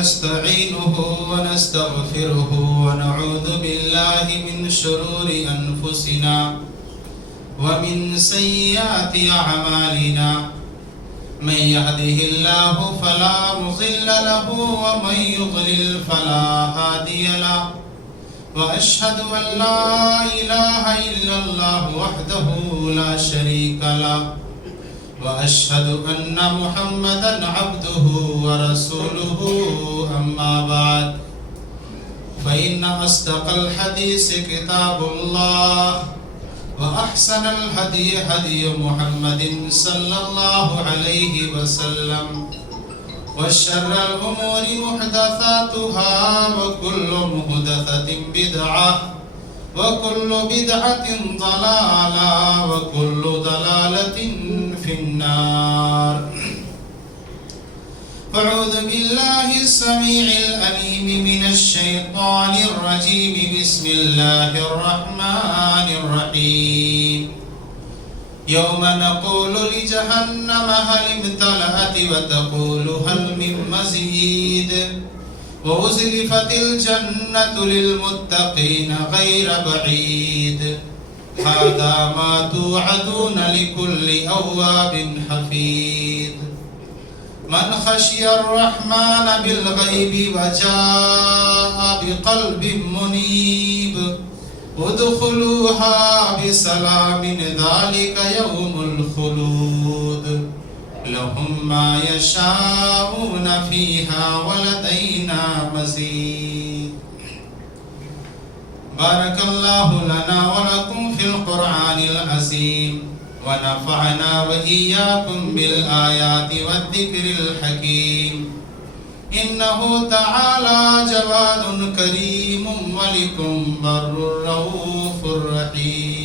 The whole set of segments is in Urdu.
ونستعينه ونستغفره ونعوذ بالله من شرور أنفسنا ومن سيئات أعمالنا من يهده الله فلا مضل له ومن يضلل فلا هادي له وأشهد أن لا إله إلا الله وحده لا شريك له وأشهد أن محمدًا عبده ورسوله أما بعد فإن أصدق الحديث كتاب الله وأحسن الهدي هدي محمد صلى الله عليه وسلم وشر الأمور محدثاتها وكل محدثة بدعة وكل بدعة ضلالة وكل ضلالة في النار. أعوذ بالله السميع العليم من الشيطان الرجيم. بسم الله الرحمن الرحيم. يوم نقول لجهنم هل امتلأت وتقول هل من مزيد وأزلفت الجنة للمتقين غير بعيد هذا ما توعدون لكل أواب حفيظ من خشي الرحمن بالغيب وجاء بقلب منيب ادخلوها بسلام ذلك يوم الخلود لهم ما يشاءون فيها ولدينا مزيد. بارك الله لنا ولكم في القرآن العظيم ونفعنا وإياكم بالآيات والذكر الحكيم إنه تعالى جواد كريم ملك بر رؤوف رحيم.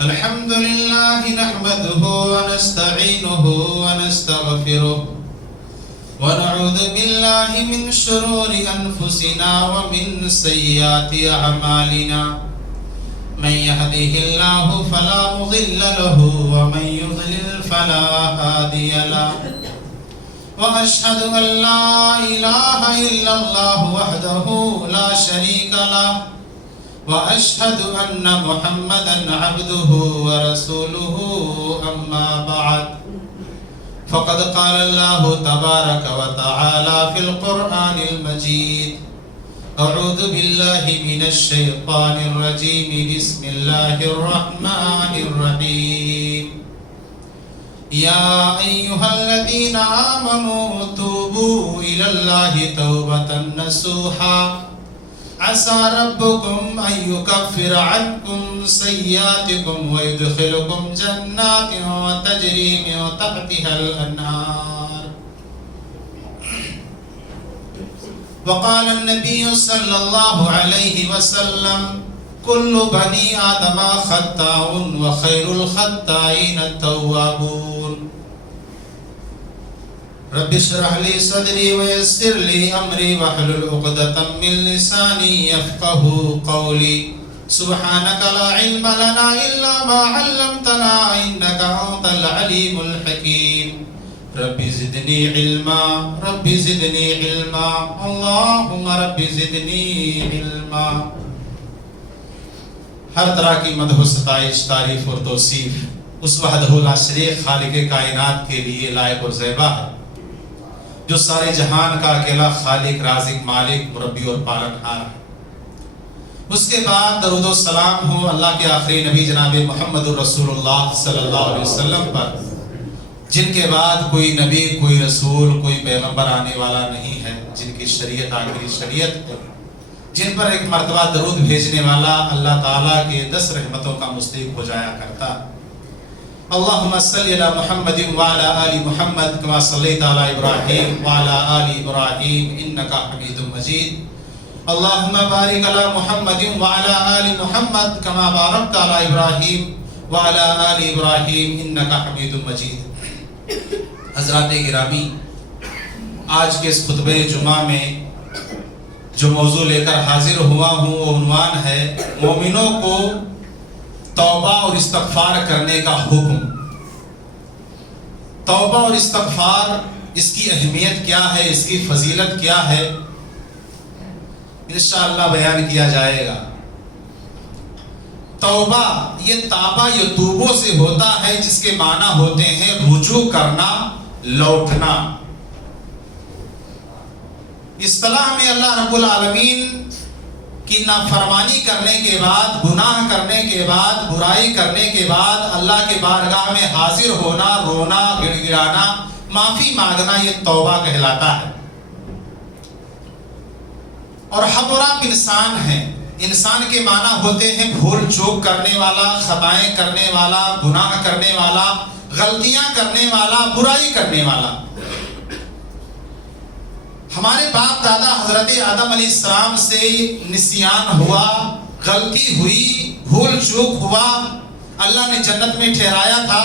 الحمد لله نحمده ونستعينه ونستغفره ونعوذ بالله من شرور أنفسنا ومن سيئات أعمالنا من يهده الله فلا مضل له ومن يضلل فلا هادي له وأشهد أن لا إله إلا الله وحده لا شريك له وأشهد أن محمدًا عبده ورسوله أما بعد فقد قال الله تبارك وتعالى في القرآن المجيد أعوذ بالله من الشيطان الرجيم بسم الله الرحمن الرحيم يا أيها الذين آمنوا توبوا إلى الله توبة نصوحا عسى ربكم أن يكفر عنكم سيئاتكم ويدخلكم جنات تجري من تحتها الأنهار. وقال النبي صلى الله عليه وسلم كل بني آدم خطاء وخير الخطائين التوابون. رب اشرح لي صدري ويسر لي أمري واحلل عقدة من لساني يفقهوا قولي. سبحانك لا علم لنا إلا ما علمتنا إنك أنت العليم الحكيم. رب زدني علما رب زدنی علما اللہم رب زدنی علما. ہر طرح کی مدح و ستائش، تعریف اور توصیف اس وحدہ لا شریک خالق کائنات کے لیے لائق اور زیبا ہے، جو سارے جہان کا اکیلا خالق، رازق، مالک، مربی اور پالنہار ہے. اس کے بعد درود و سلام ہو اللہ کے آخری نبی جناب محمد الرسول اللہ صلی اللہ علیہ وسلم پر، جن کے بعد کوئی نبی، کوئی رسول، کوئی پیغمبر آنے والا نہیں ہے، جن کی شریعت آخری شریعت ہے، جن پر ایک مرتبہ درود بھیجنے والا اللہ تعالیٰ کے 10 رحمتوں کا مستحق ہو جایا کرتا. اللہم صلی علی محمد وعلی آل محمد کما صلیت علی ابراہیم وعلی آل ابراہیم انکا حمید مجید. اللہم بارک علی محمد وعلی آل محمد کما بارکت علی ابراہیم وعلی آل ابراہیم انکا حمید مجید. حضرات گرامی، آج کے اس خطبہ جمعہ میں جو موضوع لے کر حاضر ہوا ہوں وہ عنوان ہے مومنوں کو توبہ اور استغفار کرنے کا حکم. توبہ اور استغفار، اس کی اہمیت کیا ہے، اس کی فضیلت کیا ہے، انشاءاللہ بیان کیا جائے گا. توبہ یہ تابہ یتوبو سے ہوتا ہے، جس کے معنی ہوتے ہیں رجوع کرنا، لوٹنا. اصطلاح میں اللہ رب العالمین کی نافرمانی کرنے کے بعد، گناہ کرنے کے بعد، برائی کرنے کے بعد اللہ کے بارگاہ میں حاضر ہونا، رونا، گڑ گڑانا، معافی مانگنا، یہ توبہ کہلاتا ہے. اور ہم اور آپ انسان ہیں. انسان کے معنی ہوتے ہیں بھول چوک کرنے والا، خطائیں کرنے والا، گناہ کرنے والا، غلطیاں کرنے والا، برائی کرنے والا. ہمارے باپ دادا حضرت آدم علیہ السلام سے نسیان ہوا، غلطی ہوئی، بھول چوک ہوا. اللہ نے جنت میں ٹھہرایا تھا.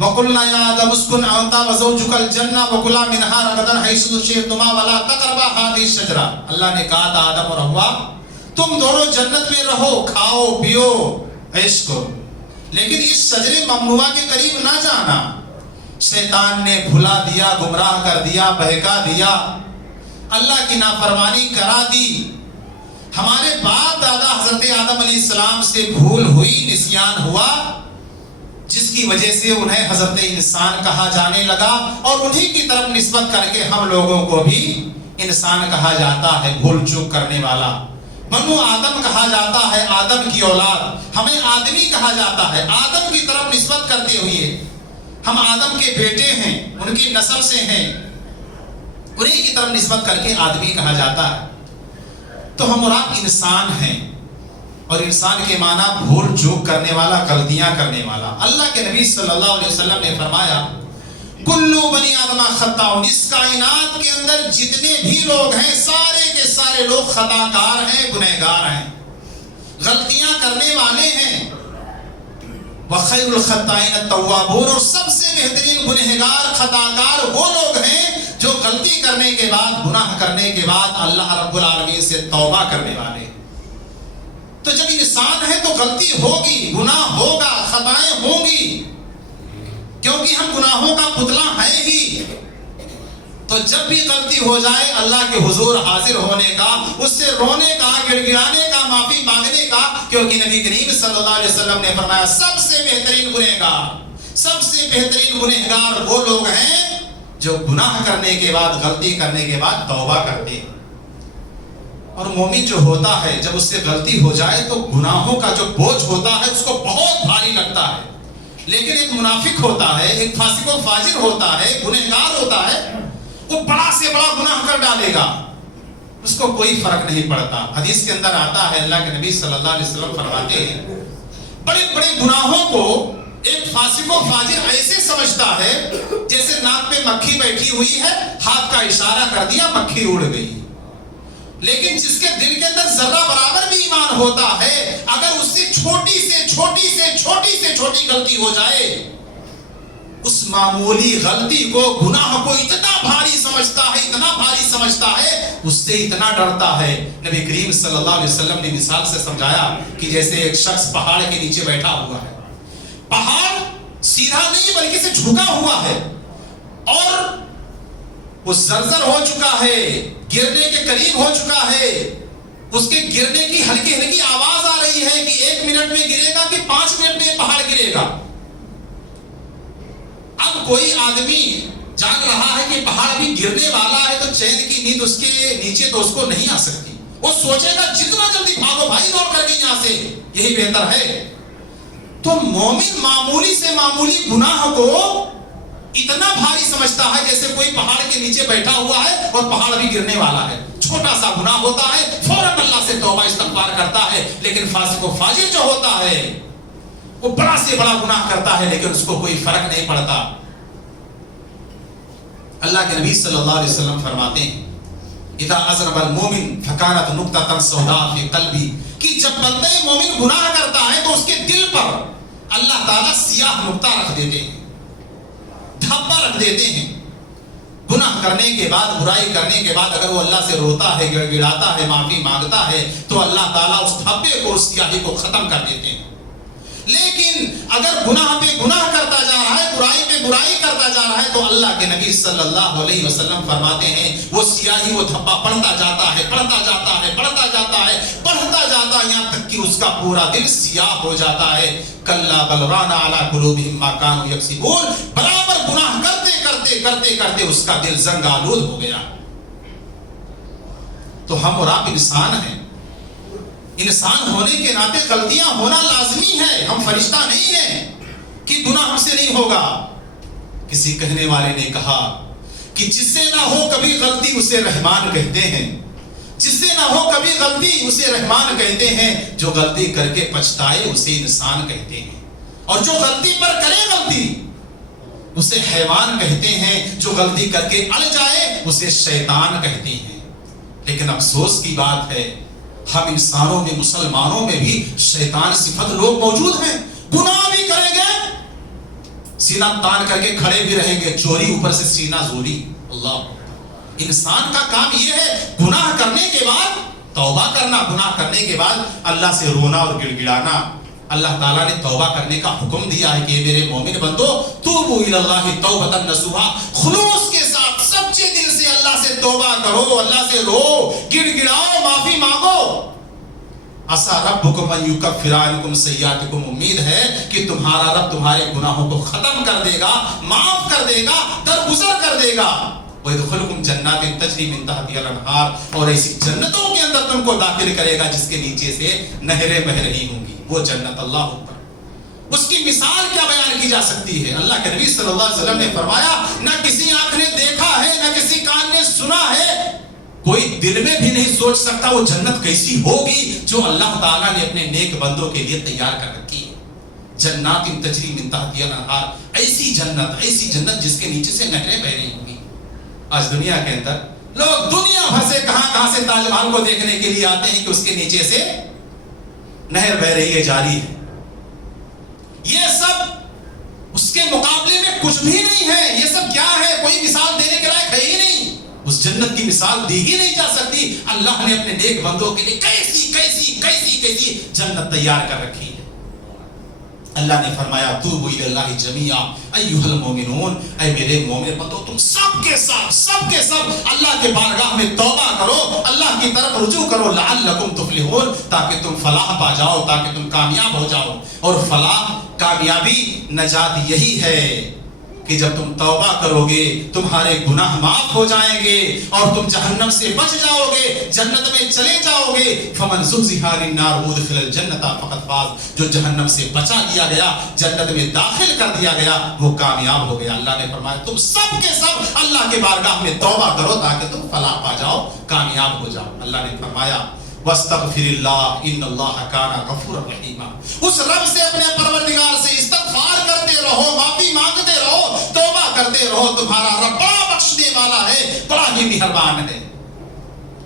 وَقُلْنَا يَا آدَمُ اسْكُنْ أَنْتَ وَزَوْجُكَ الْجَنَّةَ وَكُلَا مِنْهَا رَغَدًا حَيْثُ شِئْتُمَا وَلَا تَقْرَبَا هَٰذِهِ الشَّجَرَةَ. اللہ نے کہا تھا آدم اور حوا تم دونوں جنت میں رہو، کھاؤ پیو، عیش کرو، لیکن اس شجرے ممنوعہ کے قریب نہ جانا. شیطان نے بھلا دیا، گمراہ کر دیا، بہکا دیا، اللہ کی نافرمانی کرا دی. ہمارے باپ دادا حضرت آدم علیہ السلام سے بھول ہوئی، نسیان ہوا، جس کی وجہ سے انہیں حضرت انسان کہا جانے لگا، اور انہی کی طرف نسبت کر کے ہم لوگوں کو بھی انسان کہا جاتا ہے، بھول چوک کرنے والا. بنو آدم کہا جاتا ہے، آدم کی اولاد. ہمیں آدمی کہا جاتا ہے، آدم کی طرف نسبت کرتے ہوئے ہم آدم کے بیٹے ہیں، ان کی نسل سے ہیں، انہی کی طرف نسبت کر کے آدمی کہا جاتا ہے. تو ہم اور آپ انسان ہیں، اور انسان کے معنی بھول چوک کرنے والا، غلطیاں کرنے والا. اللہ کے نبی صلی اللہ علیہ وسلم نے فرمایا کلو بنی آدم خطاؤن. اس کائنات کے اندر جتنے بھی لوگ ہیں سارے کے سارے لوگ خطا کار ہیں، گنہگار ہیں، غلطیاں کرنے والے ہیں. وخیر الخطائین التوابون. اور سب سے بہترین گنہگار، خطا کار وہ لوگ ہیں جو غلطی کرنے کے بعد، گناہ کرنے کے بعد اللہ رب العالمین سے توبہ کرنے والے. تو جب انسان ہے تو غلطی ہوگی، گناہ ہوگا، خطائیں ہوں گی، کیونکہ ہم گناہوں کا پتلا ہے ہی. تو جب بھی غلطی ہو جائے اللہ کے حضور حاضر ہونے کا، اس سے رونے کا، گڑ گڑانے کا، معافی مانگنے کا. کیونکہ نبی کریم صلی اللہ علیہ وسلم نے فرمایا سب سے بہترین گنہگار، سب سے بہترین گنہگار وہ لوگ ہیں جو گناہ کرنے کے بعد، غلطی کرنے کے بعد توبہ کرتے ہیں. اور مومن جو ہوتا ہے جب اس سے غلطی ہو جائے تو گناہوں کا جو بوجھ ہوتا ہے اس کو بہت بھاری لگتا ہے. لیکن ایک منافق ہوتا ہے، ایک فاسق و فاجر ہوتا ہے، گنہگار ہوتا ہے، وہ بڑا سے بڑا گناہ کر ڈالے گا، اس کو کوئی فرق نہیں پڑتا. حدیث کے اندر آتا ہے اللہ کے نبی صلی اللہ علیہ وسلم فرماتے ہیں بڑے بڑے گناہوں کو ایک فاسق و فاجر ایسے سمجھتا ہے جیسے ناک پہ مکھی بیٹھی ہوئی ہے, ہاتھ کا اشارہ کر دیا مکھی اڑ گئی. لیکن جس کے دل کے اندر ذرہ برابر بھی ایمان ہوتا ہے, اگر اس سے چھوٹی سے چھوٹی غلطی ہو جائے, اس معمولی غلطی کو, گناہ کو اتنا بھاری سمجھتا ہے, اس سے اتنا ڈرتا ہے. نبی کریم صلی اللہ علیہ وسلم نے مثال سے سمجھایا کہ جیسے ایک شخص پہاڑ کے نیچے بیٹھا ہوا ہے, پہاڑ سیدھا نہیں بلکہ سے جھکا ہوا ہے, اور وہ زلزل ہو چکا ہے, گرنے کے قریب ہو چکا ہے, اس کے گرنے کی ہلکی ہلکی آواز آ رہی ہے کہ 1 منٹ میں گرے گا کہ 5 منٹ میں پہاڑ گرے گا. اب کوئی آدمی جان رہا ہے کہ پہاڑ ابھی گرنے والا ہے تو چین کی نیند اس کے نیچے تو اس کو نہیں آ سکتی. وہ سوچے گا جتنا جلدی بھاگو بھائی دوڑ کر کے یہاں سے, یہی بہتر ہے. تو مومن معمولی سے معمولی گناہ کو اتنا بھاری سمجھتا ہے جیسے کوئی پہاڑ کے نیچے بیٹھا ہوا ہے اور پہاڑ بھی گرنے والا ہے. چھوٹا سا گناہ ہوتا ہے فوراً اللہ سے توبہ استغفار کرتا ہے. لیکن فاسق و فاجر جو ہوتا ہے وہ بڑا سے بڑا گناہ کرتا ہے لیکن اس کو کوئی فرق نہیں پڑتا. اللہ کے نبی صلی اللہ علیہ وسلم فرماتے ہیں اذا اذنب المؤمن فكانت نقطة سوداء في قلبي, کہ جب بندہ مومن گناہ کرتا ہے تو اس کے دل پر اللہ تعالیٰ سیاہ نقطہ رکھ دیتے ہیں, دھبا رکھ دیتے ہیں. گناہ کرنے کے بعد, برائی کرنے کے بعد اگر وہ اللہ سے روتا ہے, گڑ گڑاتا ہے, معافی مانگتا ہے تو اللہ تعالیٰ اس دھبے کو, اس سیاہی کو ختم کر دیتے ہیں. لیکن اگر گناہ پہ گناہ کرتا جا رہا ہے, برائی پہ برائی کرتا جا رہا ہے, تو اللہ کے نبی صلی اللہ علیہ وسلم فرماتے ہیں وہ سیاہی, وہ دھبا بڑھتا جاتا ہے, یہاں تک کہ اس کا پورا دل سیاہ ہو جاتا ہے. کلا بل ران علی قلوبہم ما کانوا یکسبون, برابر گناہ کرتے اس کا دل زنگ آلود ہو گیا. تو ہم اور آپ انسان ہیں, انسان ہونے کے ناطے غلطیاں ہونا لازمی ہے. ہم فرشتہ نہیں ہیں کہ گناہ ہم سے نہیں ہوگا. کسی کہنے والے نے کہا کہ جس سے نہ ہو کبھی غلطی اسے رحمان کہتے ہیں, جس سے نہ ہو کبھی غلطی اسے رحمان کہتے ہیں, جو غلطی کر کے پچھتائے اسے انسان کہتے ہیں, اور جو غلطی پر کرے غلطی اسے حیوان کہتے ہیں, جو غلطی کر کے اڑ جائے اسے شیطان کہتے ہیں. لیکن افسوس کی بات ہے ہم انسانوں میں, مسلمانوں میں بھی شیطان صفت لوگ موجود ہیں. گناہ بھی کریں گے, سینہ تان کر کے کھڑے بھی رہیں گے, چوری اوپر سے سینہ زوری. اللہ, انسان کا کام یہ ہے گناہ کرنے کے بعد توبہ کرنا, گناہ کرنے کے بعد اللہ سے رونا اور گڑ گڑانا. اللہ تعالیٰ نے توبہ کرنے کا حکم دیا ہے کہ میرے مومن بندو توبوا الی اللہ توبۃ نصوحا, خلوص کے ساتھ سچے دل سے اللہ سے توبہ کرو, اللہ سے رو, گڑ گڑاؤ, معافی مانگو. عسیٰ ربکم ان یکفر عنکم سیئاتکم, امید ہے کہ تمہارا رب تمہارے گناہوں کو ختم کر دے گا, معاف کر دے گا, درگزر کر دے گا. وَيَدْخُلُكُمْ جَنَّاتٍ تَجْرِي مِن تَحْتِهَا الْأَنْهَارُ, اور ایسی جنتوں کے اندر تم کو داخل کرے گا جس کے نیچے سے نہریں بہہ رہی ہوں گی. وہ جنت اللہ اکبر, اس کی مثال کیا بیان کی جا سکتی ہے. اللہ کے نبی صلی اللہ علیہ وسلم نے فرمایا نہ کسی آنکھ نے دیکھا ہے, نہ کسی کان نے سنا ہے, کوئی دل میں بھی نہیں سوچ سکتا وہ جنت کیسی ہوگی جو اللہ تعالیٰ نے اپنے نیک بندوں کے لیے تیار کر رکھی ہے. جنات تجری من تحتها الانہار, ایسی جنت جس کے نیچے سے نہریں بہ رہی ہوں گی. آج دنیا کے اندر لوگ دنیا بھر سے کہاں سے تاج محل کو دیکھنے کے لیے آتے ہیں کہ اس کے نیچے سے نہر بہ رہی ہے, جاری ہے. یہ سب اس کے مقابلے میں کچھ بھی نہیں ہے. یہ سب کیا ہے, کوئی مثال دینے کے لائق ہے ہی نہیں. اس جنت کی مثال دی ہی نہیں جا سکتی. اللہ نے اپنے نیک بندوں کے لیے کیسی جنت تیار کر رکھی ہے. اللہ نے فرمایا توبوا الی اللہ جمیعا ایھا المؤمنون, اے میرے مومن بندو تم سب کے سب اللہ کے بارگاہ میں توبہ کرو, اللہ کی طرف رجوع کرو, لعلکم تفلحون, تاکہ تم فلاح پا جاؤ, تاکہ تم کامیاب ہو جاؤ. اور فلاح, کامیابی, نجات یہی ہے کہ جب تم توبہ کرو گے تمہارے گناہ معاف ہو جائیں گے اور تم جہنم سے بچ جاؤ گے، جنت میں چلے جاؤ گے۔ فمن زحزح عن النار وادخل الجنۃ فقد فاز، جو جہنم سے بچا لیا گیا، جنت میں داخل کر دیا گیا، وہ کامیاب ہو گیا۔ اللہ نے فرمایا تم سب کے سب اللہ کے بارگاہ میں توبہ کرو تاکہ تم فلاح پا جاؤ، کامیاب ہو جاؤ۔ اللہ نے فرمایا واستغفر اللہ ان اللہ کان غفورا رحیما، اس رب سے اپنے پروردگار سے استغفار کرتے رہو، معافی مانگتے رہو، توبہ کرتے رہو، تمہارا رب بڑا بخشنے والا ہے، بڑا ہی مہربان ہے۔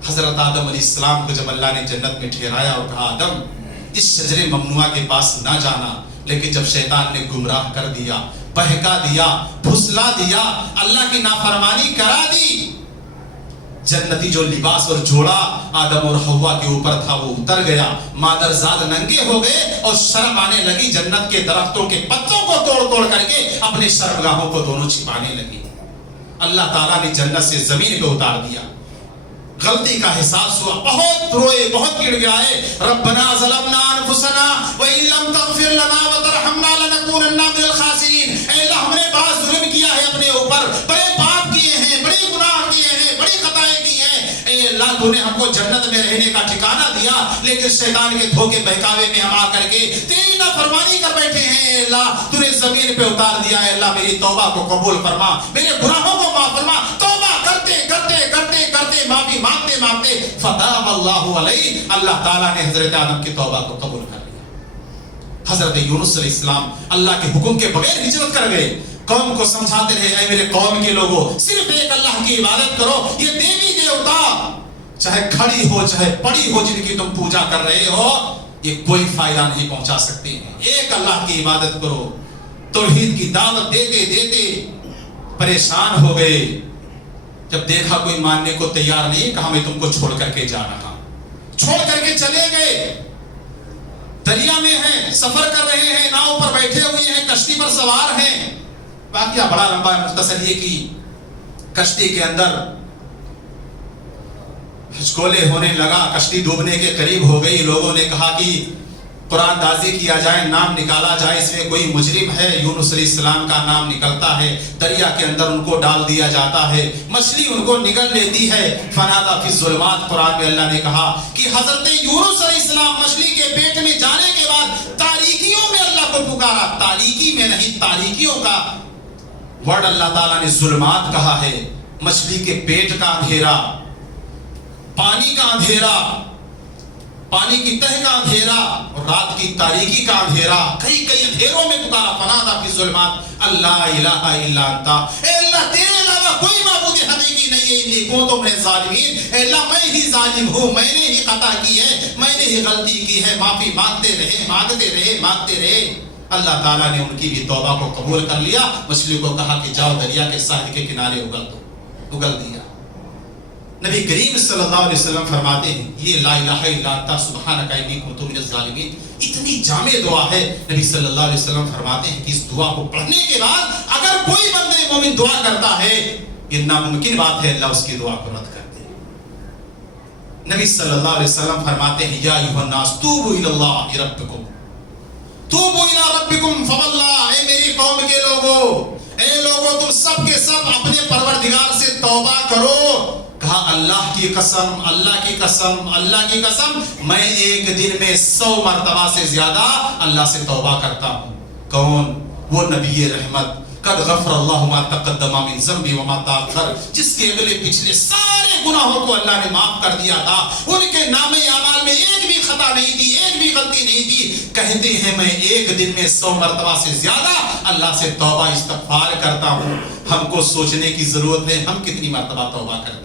حضرت آدم علیہ السلام کو جب اللہ نے جنت میں ٹھہرایا اور کہا آدم اس شجر ممنوعہ کے پاس نہ جانا، لیکن جب شیطان نے گمراہ کر دیا، بہکا دیا، پھسلا دیا، اللہ کی نافرمانی کرا دی، جنتی جو لباس اور جوڑا آدم اور حوا کے اوپر تھا وہ اتر گیا، مادرزاد ننگے ہو گئے اور شرم آنے لگی، جنت کے درختوں کے پتوں کو توڑ توڑ کر کے اپنے شرمگاہوں کو دونوں چھپانے لگی۔ اللہ تعالیٰ نے جنت سے زمین پہ اتار دیا، غلطی کا احساس ہوا، بہت روئے، بہت گڑ گڑائے، ربنا ظلمنا انفسنا وان لم تغفر لنا وترحمنا لنکونن من الخاسرین، اے اللہ ہم نے بڑا ظلم کیا ہے اپنے اوپر، بڑے پاپ کیے ہیں، بڑے گناہ کیے ہیں، بڑی خطائیں کی ہیں، اے اللہ تو نے ہم کو جنت میں رہنے کا ٹھکانہ دیا، لیکن شیطان کے دھوکے بہکاوے میں ہم آ کر کے تیری نافرمانی کر بیٹھے ہیں، اے اللہ تو نے زمین پہ اتار دیا، اے اللہ میری توبہ کو قبول فرما، میرے گناہوں کو معاف فرما۔ توبہ کرتے کرتے کرتے کرتے معافی مانگتے مانگتے فتاب اللہ علیہ، اللہ تعالیٰ نے حضرت آدم کی توبہ کو قبول کر لیا۔ حضرت یونس علیہ السلام اللہ کے حکم کے بغیر ہجرت کر گئے، قوم کو سمجھاتے رہے اے میرے قوم کے لوگوں صرف ایک اللہ کی عبادت کرو، یہ دیوی دیوتا چاہے کھڑی ہو چاہے پڑی ہو جن کی تم پوجا کر رہے ہو یہ کوئی فائدہ نہیں پہنچا سکتے ہیں، ایک اللہ کی عبادت کرو۔ توحید کی دعوت دیتے دیتے پریشان ہو گئے، جب دیکھا کوئی ماننے کو تیار نہیں، کہا میں تم کو چھوڑ کر کے جا رہا ہوں، چھوڑ کر کے چلے گئے، دریا میں ہیں، سفر کر رہے ہیں، ناؤ پر بیٹھے ہوئے ہیں، کشتی پر سوار ہیں۔ واقعہ بڑا لمبا ہے، مختصر یہ کہ کشتی کے اندر ہچکولے ہونے لگا، کشتی ڈوبنے کے قریب ہو گئی، لوگوں نے کہا کہ قرآن دازی کیا جائے، نام نکالا جائے، اس میں کوئی مجرم ہے، یونس علیہ السلام کا نام نکلتا ہے، دریا کے اندر ان کو ڈال دیا جاتا ہے، مچھلی ان کو نگل لیتی ہے۔ فنادا فی الظلمات، قرآن میں اللہ نے کہا کہ حضرت یونس علیہ السلام مچھلی کے پیٹ میں جانے کے بعد تاریکیوں میں اللہ کو پکارا، تاریکی میں نہیں، تاریکیوں کا ورڈ اللہ تعالیٰ نے ظلمات کہا ہے، مچھلی کے پیٹ کا اندھیرا، پانی کا اندھیرا، پانی کی تہ کا اندھیرا اور رات کی تاریکی کا اندھیرا، کئی کئی اندھیروں میں پکارا، فنادا فی الظلمات اللہ الہ الا انت، اے اللہ تیرے علاوہ کوئی معبود حقیقی نہیں ہے، انی کنت من الظالمین، اے اللہ میں ہی ظالم ہوں، میں نے ہی خطا کی ہے، میں نے ہی غلطی کی ہے، معافی مانگتے رہے مانگتے رہے مانگتے رہے۔ اللہ تعالیٰ نے ان کی بھی توبہ کو قبول کر لیا، مچھلی کو کہا کہ جاؤ دریا کے ساحل کے کنارے اگل دو، اگل دیا۔ نبی کریم صلی اللہ علیہ وسلم فرماتے ہیں یہ لا الہ الا انت سبحانک انی کنت من الظالمین اتنی جامع دعا ہے، نبی صلی اللہ علیہ وسلم فرماتے ہیں کہ اس دعا کو پڑھنے کے بعد اگر کوئی بندے مومن دعا کرتا ہے یہ ناممکن بات ہے اللہ اس کی دعا کو رد کر دے۔ نبی صلی اللہ علیہ وسلم فرماتے ہیں یا ایھا الناس توبوا الی اللہ ربکم، توبوا الی ربکم فواللہ، اے میری قوم کے لوگوں، اے لوگوں تم سب کے سب اپنے پروردگار سے توبہ کرو۔ کہا اللہ کی قسم، اللہ کی قسم، اللہ کی قسم، میں ایک دن میں 100 مرتبہ سے زیادہ اللہ سے توبہ کرتا ہوں۔ کون؟ وہ نبی رحمت، قد غفر اللہ ما تقدم من ذنبی وما تاخر، جس کے اگلے پچھلے سارے گناہوں کو اللہ نے معاف کر دیا تھا، ان کے نام اعمال میں ایک بھی خطا نہیں تھی، ایک بھی غلطی نہیں تھی۔ کہتے ہیں میں ایک دن میں 100 مرتبہ سے زیادہ اللہ سے توبہ استغفار کرتا ہوں۔ ہم کو سوچنے کی ضرورت ہے ہم کتنی مرتبہ توبہ کرتے ہیں۔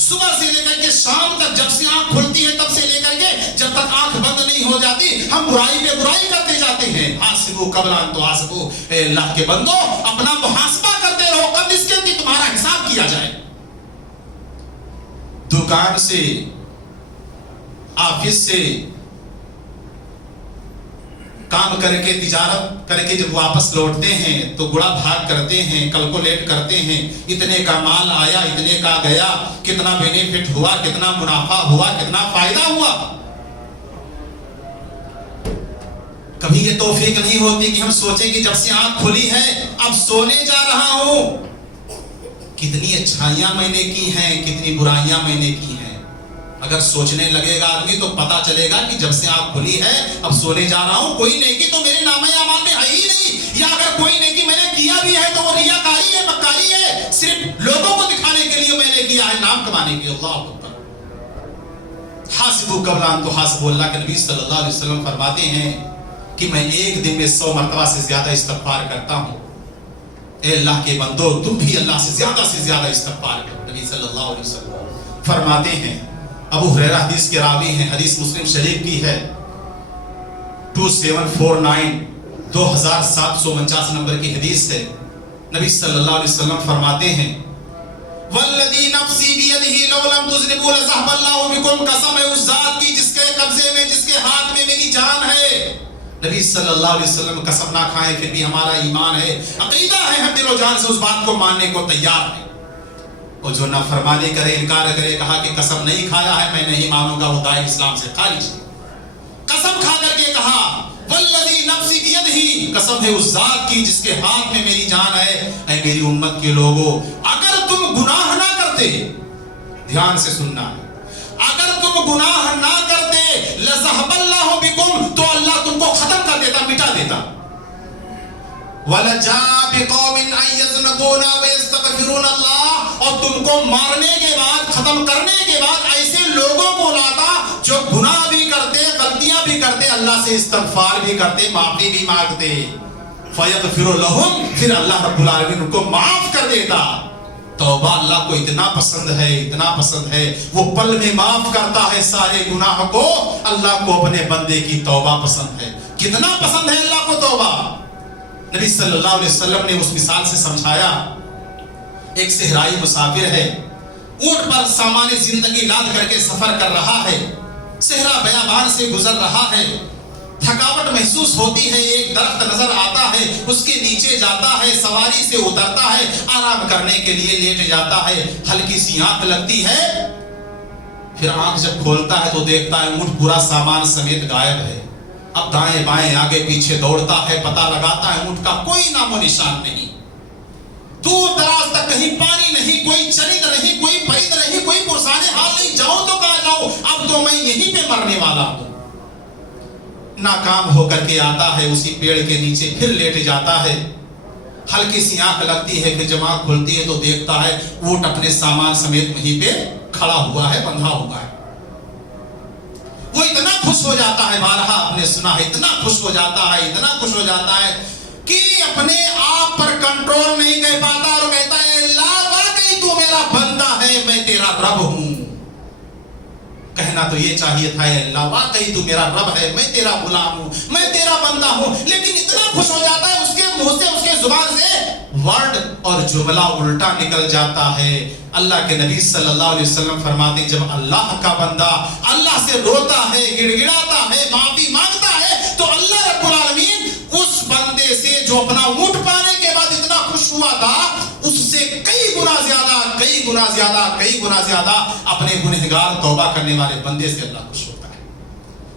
صبح سے لے کر کے شام تک، جب سے آنکھ کھلتی ہے تب سے لے کر کے جب تک آنکھ بند نہیں ہو جاتی ہم برائی پہ برائی کرتے جاتے ہیں۔ حاسبوا قبل ان تحاسبوا، اے اللہ کے بندو اپنا محاسبہ کرتے رہو قبل اس کے کہ تمہارا حساب کیا جائے۔ دکان سے، آفس سے کام کر کے، تجارت کر کے جب واپس لوٹتے ہیں تو گڑا بھاگ کرتے ہیں، کیلکولیٹ کرتے ہیں، اتنے کا مال آیا، اتنے کا گیا، کتنا بینیفٹ ہوا، کتنا منافع ہوا، کتنا فائدہ ہوا۔ کبھی یہ توفیق نہیں ہوتی کہ ہم سوچیں کہ جب سے آنکھ کھلی ہے اب سونے جا رہا ہوں، کتنی اچھائیاں میں نے کی ہیں، کتنی برائیاں میں نے کی ہیں۔ اگر سوچنے لگے گا آدمی تو پتا چلے گا کہ جب سے آنکھ کھلی ہے اب سونے جا رہا ہوں، کوئی نیکی تو میرے نامہ اعمال میں ہے ہی نہیں، یا اگر کوئی نیکی میں نے کیا بھی ہے تو وہ ریاکاری ہے، مکاری ہے، صرف لوگوں کو دکھانے کے لیے میں نے کیا ہے، نام کمانے کے لیے۔ اللہ اکبر۔ حاسبوا قبل ان تحاسبوا، اللہ کے نبی صلی اللہ علیہ وسلم فرماتے ہیں کہ میں ایک دن میں 100 مرتبہ سے زیادہ استغفار کرتا ہوں۔ اے اللہ کے بندو تم بھی اللہ سے زیادہ استغفار کرو۔ نبی صلی اللہ علیہ وسلم فرماتے ہیں، ابو ہریرہ حدیث کے راوی ہیں، حدیث مسلم شریف کی ہے 2749 2749 نمبر کی حدیث ہے۔ نبی صلی اللہ علیہ وسلم فرماتے ہیں، والذی نفسی بیدہ لو لم تذنبوا لذهب اللہ بکم، قسم ہے اس ذات کی جس کے قبضے میں، جس کے ہاتھ میں میری جان ہے۔ نبی صلی اللہ علیہ وسلم قسم نہ کھائیں پھر بھی ہمارا ایمان ہے، عقیدہ ہے، ہم دل و جان سے اس بات کو ماننے کو تیار ہیں۔ اور جو نافرمانی کرے، انکار کرے، کہا کہ قسم نہیں کھایا ہے میں نہیں مانوں گا، وہ دائیں اسلام سے خارج ہے۔ قسم کھا کر کے کہا والذی نفسی بیدہ، قسم ہے اس ذات کی جس کے ہاتھ میں میری جان ہے، اے میری امت کے لوگوں اگر تم گناہ نہ کرتے، دھیان سے سننا ہے، اگر تم گناہ نہ کرتے لذهب اللہ بکم، تو اللہ تم کو ختم کر دیتا، مٹا دیتا۔ وَلَجَاءَ بِقَوْمٍ أَن يَذْنُبُونَ وَيَسْتَغْفِرُونَ اللَّهَ، اور تم کو مارنے کے بعد، ختم کرنے کے بعد ایسے لوگوں کو لاتا جو گناہ بھی کرتے، غلطیاں بھی کرتے، اللہ سے استغفار بھی کرتے، معافی بھی مانگتے۔ فَيَغْفِرُ لَهُمْ، پھر اللہ رب العالمین ان کو معاف کر دیتا۔ توبہ اللہ کو اتنا پسند ہے، اتنا پسند ہے، وہ پل میں معاف کرتا ہے سارے گناہ کو۔ اللہ کو اپنے بندے کی توبہ پسند ہے۔ کتنا پسند ہے اللہ کو توبہ؟ نبی صلی اللہ علیہ وسلم نے اس مثال سے سمجھایا، ایک صحرائی مسافر ہے، اونٹ پر سامان زندگی لاد کر کے سفر کر رہا ہے، صحرا بیابان سے گزر رہا ہے، تھکاوٹ محسوس ہوتی ہے، ایک درخت نظر آتا ہے، اس کے نیچے جاتا ہے، سواری سے اترتا ہے، آرام کرنے کے لیے لیٹ جاتا ہے، ہلکی سی آنکھ لگتی ہے، پھر آنکھ جب کھولتا ہے تو دیکھتا ہے اونٹ پورا سامان سمیت غائب ہے۔ اب دائیں بائیں آگے پیچھے دوڑتا ہے، پتہ لگاتا ہے اونٹ کا کوئی نام و نشان نہیں، دور دراز تک کہیں پانی نہیں، کوئی چرند نہیں، کوئی پرند نہیں، کوئی پرسان حال نہیں، جاؤں تو کہاں جاؤں، اب تو میں یہیں پہ مرنے والا ہوں۔ ناکام ہو کر کے آتا ہے، اسی پیڑ کے نیچے پھر لیٹ جاتا ہے، ہلکی سی آنکھ لگتی ہے، پھر جب آنکھ کھلتی ہے تو دیکھتا ہے اونٹ اپنے سامان سمیت وہیں پہ کھڑا ہوا ہے، بندھا ہوا ہے۔ وہ اتنا خوش ہو جاتا ہے، بارہا آپ نے سنا ہے، اتنا خوش ہو جاتا ہے، اتنا خوش ہو جاتا ہے کہ اپنے آپ پر کنٹرول نہیں کر پاتا اور کہتا ہے اللہ واقعی تو میرا بندہ ہے، میں تیرا رب ہوں۔ کہنا تو یہ چاہیے تھا اللہ واقعی تو میرا رب ہے، میں تیرا غلام ہوں، میں تیرا بندہ ہوں، لیکن اتنا خوش ہو جاتا ہے اس کے منہ سے، اس کے زبان سے ورڈ اور جملہ الٹا نکل جاتا ہے۔ اللہ کے نبی صلی اللہ علیہ وسلم فرماتے ہیں جب اللہ کا بندہ اللہ سے روتا ہے، گڑ گڑاتا ہے، معافی مانگتا ہے، تو اللہ رب العالمین اس بندے سے جو اپنا اونٹ پانے کے بعد اتنا خوش ہوا تھا، اس سے کئی گنا زیادہ اپنے گنہگار توبہ کرنے والے بندے سے اللہ خوش ہوتا ہے۔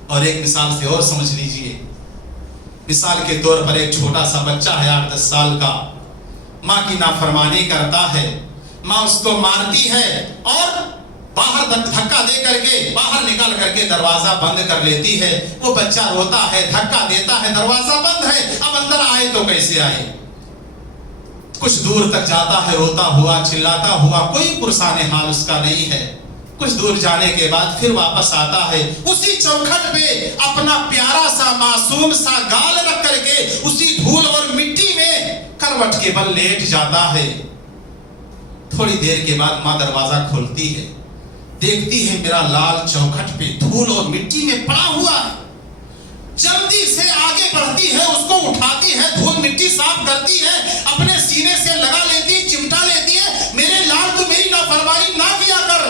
اور ایک مثال سے اور سمجھ لیجئے، مثال کے طور پر ایک چھوٹا سا بچہ ہے 8-10 سال کا، ماں کی نافرمانی کرتا ہے، ماں اس کو مارتی ہے اور باہر دھکا دے کر کے، باہر نکال کر کے دروازہ بند کر لیتی ہے۔ وہ بچہ روتا ہے، دھکا دیتا ہے، دروازہ بند ہے، اب اندر آئے تو کیسے آئے؟ کچھ دور تک جاتا ہے روتا ہوا، چلاتا ہوا، کوئی پرسان حال اس کا نہیں ہے۔ کچھ دور جانے کے بعد پھر واپس آتا ہے، اسی چوکھٹ پہ اپنا پیارا سا معصوم سا گال رکھ کر کے اسی دھول اور مٹی میں کروٹ کے بل لیٹ جاتا ہے۔ تھوڑی دیر کے بعد ماں دروازہ کھولتی ہے، دیکھتی ہے میرا لال چوکھٹ پہ دھول اور مٹی میں پڑا ہوا ہے، جلدی سے آگے بڑھتی ہے، اس کو اٹھاتی ہے، دھول مٹی صاف کرتی ہے، اپنے سینے سے لگا لیتی ہے، چمٹا لیتی ہے، میرے لال تو میری نافرمانی نہ کیا کر،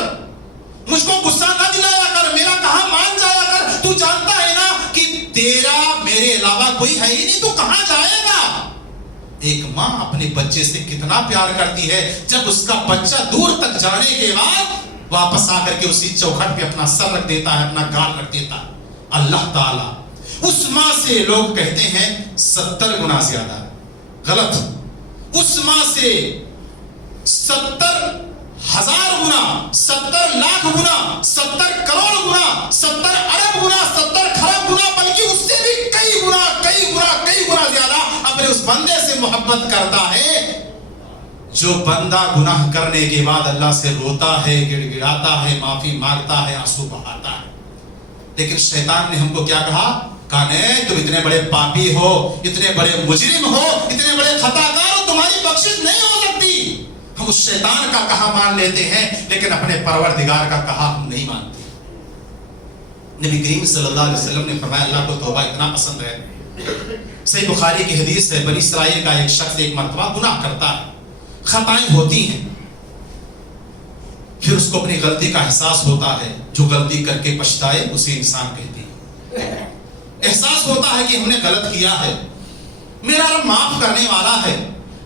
مجھ کو غصہ نہ دلایا کر، میرا کہاں مان جایا کر، تو جانتا ہے نا کہ تیرا میرے علاوہ کوئی ہے ہی نہیں، تو کہاں جائے گا؟ ایک ماں اپنے بچے سے کتنا پیار کرتی ہے، جب اس کا بچہ دور تک جانے کے بعد واپس آ کر کے اسی چوکھٹ پہ اپنا سر رکھ دیتا ہے، اپنا گال رکھ دیتا ہے۔ اللہ تعالیٰ اس ماں سے لوگ کہتے ہیں 70 گنا زیادہ. غلط. اس ماں سے 70,000 گنا، 70 لاکھ گنا، 70 کروڑ گنا، 70 ارب گنا، 70 کھرب گنا، بلکہ اس سے بھی کئی گنا زیادہ اپنے اس بندے سے محبت کرتا ہے جو بندہ گناہ کرنے کے بعد اللہ سے روتا ہے، گڑ گڑاتا ہے، معافی مانگتا ہے، آنسو بہاتا ہے. لیکن شیطان نے ہم کو کیا کہا؟ نہیں، تم اتنے بڑے پاپی ہو، اتنے بڑے مجرم ہو، اتنے بڑے خطاکار ہو، تمہاری بخشش نہیں ہو سکتی. ہم اس شیطان کا کہا مان لیتے ہیں لیکن اپنے پروردگار کا کہا ہم نہیں مانتے. نبی کریم صلی اللہ علیہ وسلم نے فرمایا اللہ کو توبہ اتنا پسند ہے. صحیح بخاری کی حدیث ہے، بنی اسرائیل کا ایک شخص ایک مرتبہ گناہ کرتا ہے، خطائیں ہوتی ہیں، پھر اس کو اپنی غلطی کا احساس ہوتا ہے. جو غلطی کر کے پچھتائے اسے انسان کہتے ہیں. احساس ہوتا ہے کہ ہم نے غلط کیا ہے، میرا رب معاف کرنے والا ہے.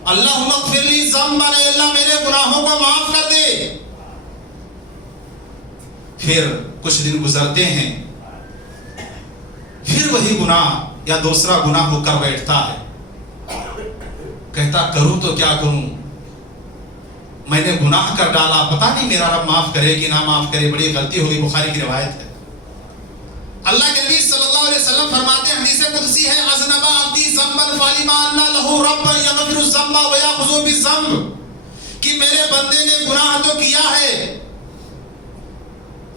اللہم اغفر لی ذنبا، اللہ میرے گناہوں کو معاف کر دے. پھر کچھ دن گزرتے ہیں، پھر وہی گناہ یا دوسرا گناہ وہ کر بیٹھتا ہے. کہتا کروں تو کیا کروں، میں نے گناہ کر ڈالا، پتہ نہیں میرا رب معاف کرے کہ نہ معاف کرے، بڑی غلطی ہوگی. بخاری کی روایت ہے. اللہ کے نبی صلی اللہ علیہ وسلم فرماتے ہیں، حدیث قدسی ہے، اذنب عبدی ذنبا فعلم ان له ربا یغفر الذنب ویاخذ بالذنب، کہ میرے بندے نے گناہ تو کیا ہے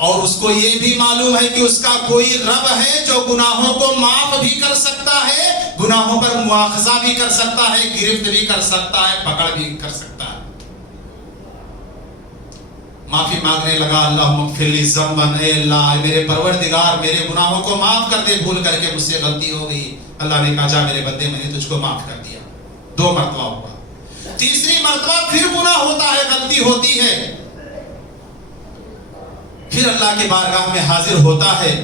اور اس کو یہ بھی معلوم ہے کہ اس کا کوئی رب ہے جو گناہوں کو معاف بھی کر سکتا ہے، گناہوں پر مواخذہ بھی کر سکتا ہے، گرفت بھی کر سکتا ہے، پکڑ بھی کر سکتا ہے. معافی مانگنے لگا، اللہم اغفر لی ذنبا، اے اللہ میرے پروردگار میرے گناہوں کو معاف کر دے، بھول کر کے مجھ سے غلطی ہو گئی. اللہ نے کہا جا میرے بندے، میں نے تجھ کو معاف کر دیا. 2 مرتبہ ہوا. تیسری مرتبہ پھر گناہ ہوتا ہے، غلطی ہوتی ہے، پھر اللہ کے بارگاہ میں حاضر ہوتا ہے،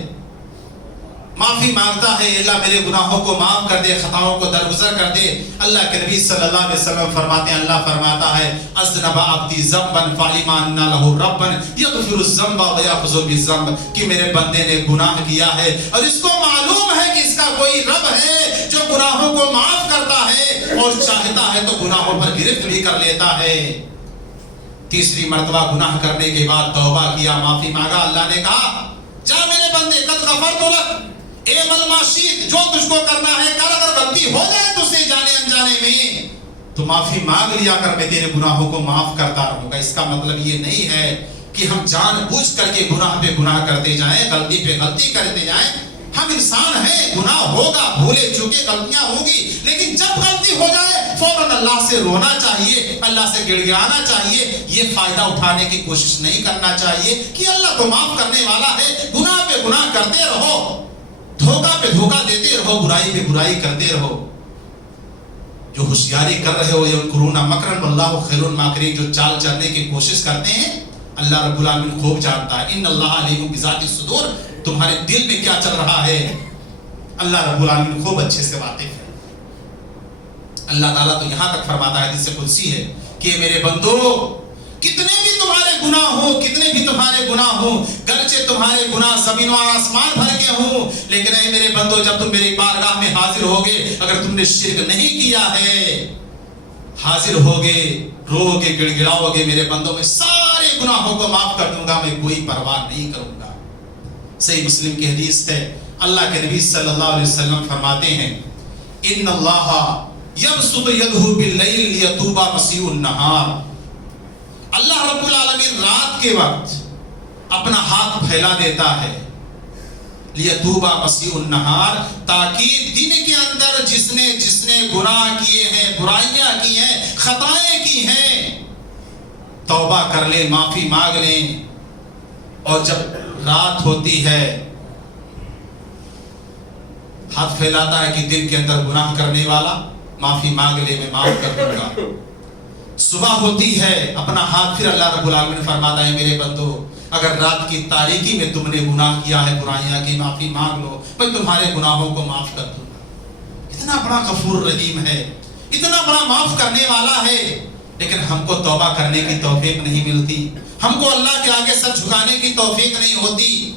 معافی مانگتا ہے، اللہ میرے گناہوں کو معاف کر دے، خطاؤں کو درگزر کر دے. اللہ کے نبی صلی اللہ علیہ وسلم فرماتے ہیں، اللہ فرماتا ہے اذنب عبدی ذنبا فعلم ان له ربا یغفر الذنب ویاخذ بالذنب، کہ میرے بندے نے گناہ کیا ہے اور اس کو معلوم ہے کہ اس کا کوئی رب ہے جو گناہوں کو معاف کرتا ہے اور چاہتا ہے تو گناہوں پر گرفت بھی کر لیتا ہے. تیسری مرتبہ گناہ کرنے کے بعد توبہ کیا، معافی مانگا. اللہ نے کہا جا میرے بندے، قد غفرت لک، اعمل ما شئت، جو تجھ کو کرنا ہے کر، اگر غلطی ہو جائے تجھ سے جانے انجانے میں تو معافی مانگ لیا کر، میں تیرے گناہوں کو معاف کرتا رہوں گا. اس کا مطلب یہ نہیں ہے کہ ہم جان بوجھ کر کے گناہ پہ گناہ کرتے جائیں، غلطی پہ غلطی کرتے جائیں. ہم انسان ہیں، گناہ ہوگا، بھولے چوکے غلطیاں ہوگی، لیکن جب غلطی ہو جائے فوراً اللہ سے رونا چاہیے، اللہ سے گڑ گڑانا چاہیے. یہ فائدہ اٹھانے کی کوشش نہیں کرنا چاہیے کہ اللہ تو معاف کرنے والا ہے. گناہ پہ گناہ کرتے رہو، دھوکہ پہ دھوکہ دیتے رہو، برائی پہ برائی کرتے رہو. جو ہوشیاری کر رہے ہو، یمکرون مکرا واللہ خیر الماکرین، جو چال چلنے کی کوشش کرتے ہیں اللہ رب العالمین خوب جانتا ہے. ان اللہ علیم بذات الصدور، تمہارے دل میں کیا چل رہا ہے اللہ رب العالمین خوب اچھے سے واقف ہے. اللہ تعالیٰ تو یہاں تک فرماتا ہے، حدیث قدسی ہے کہ میرے بندو کتنے بھی تمہارے گناہ ہوں، کتنے بھی تمہارے گناہ ہوں، گرچہ تمہارے گناہ زمین و آسمان بھر کے ہوں، لیکن اے میرے بندو جب تم میری بارگاہ میں حاضر ہوگے، اگر تم نے شرک نہیں کیا ہے، حاضر ہوگے، روگے، گڑ گڑاؤ گے، میرے بندوں میں سارے گناہوں کو معاف کر دوں گا، میں کوئی پرواہ نہیں کروں گا. صحیح مسلم کی حدیث ہے، اللہ کے نبی صلی اللہ علیہ وسلم فرماتے ہیں، ان اللہ یبسط یدہ باللیل لیتوب مسیء النہار، اللہ رب العالمین رات کے وقت اپنا ہاتھ پھیلا دیتا ہے، لیتوب مسیء النہار، تاکہ دن کے اندر جس نے گناہ کیے ہیں، برائیاں کی ہیں، خطائیں کی ہیں، توبہ کر لیں، معافی مانگ لیں. اور جب رات ہوتی ہے ہاتھ پھیلاتا ہے کہ دن کے اندر گناہ کرنے والا معافی مانگ لے، میں معاف کر دوں گا. صبح ہوتی ہے اپنا ہاتھ پھر اللہ رب العالمین فرماتا ہے میرے بندو اگر رات کی تاریکی میں تم نے گناہ کیا ہے، برائیاں کی، معافی مانگ لو، میں تمہارے گناہوں کو معاف کر دوں گا. اتنا بڑا غفور رحیم ہے، اتنا بڑا معاف کرنے والا ہے، لیکن ہم کو توبہ کرنے کی توفیق نہیں ملتی، ہم کو اللہ کے آگے سر جھکانے کی توفیق نہیں ہوتی.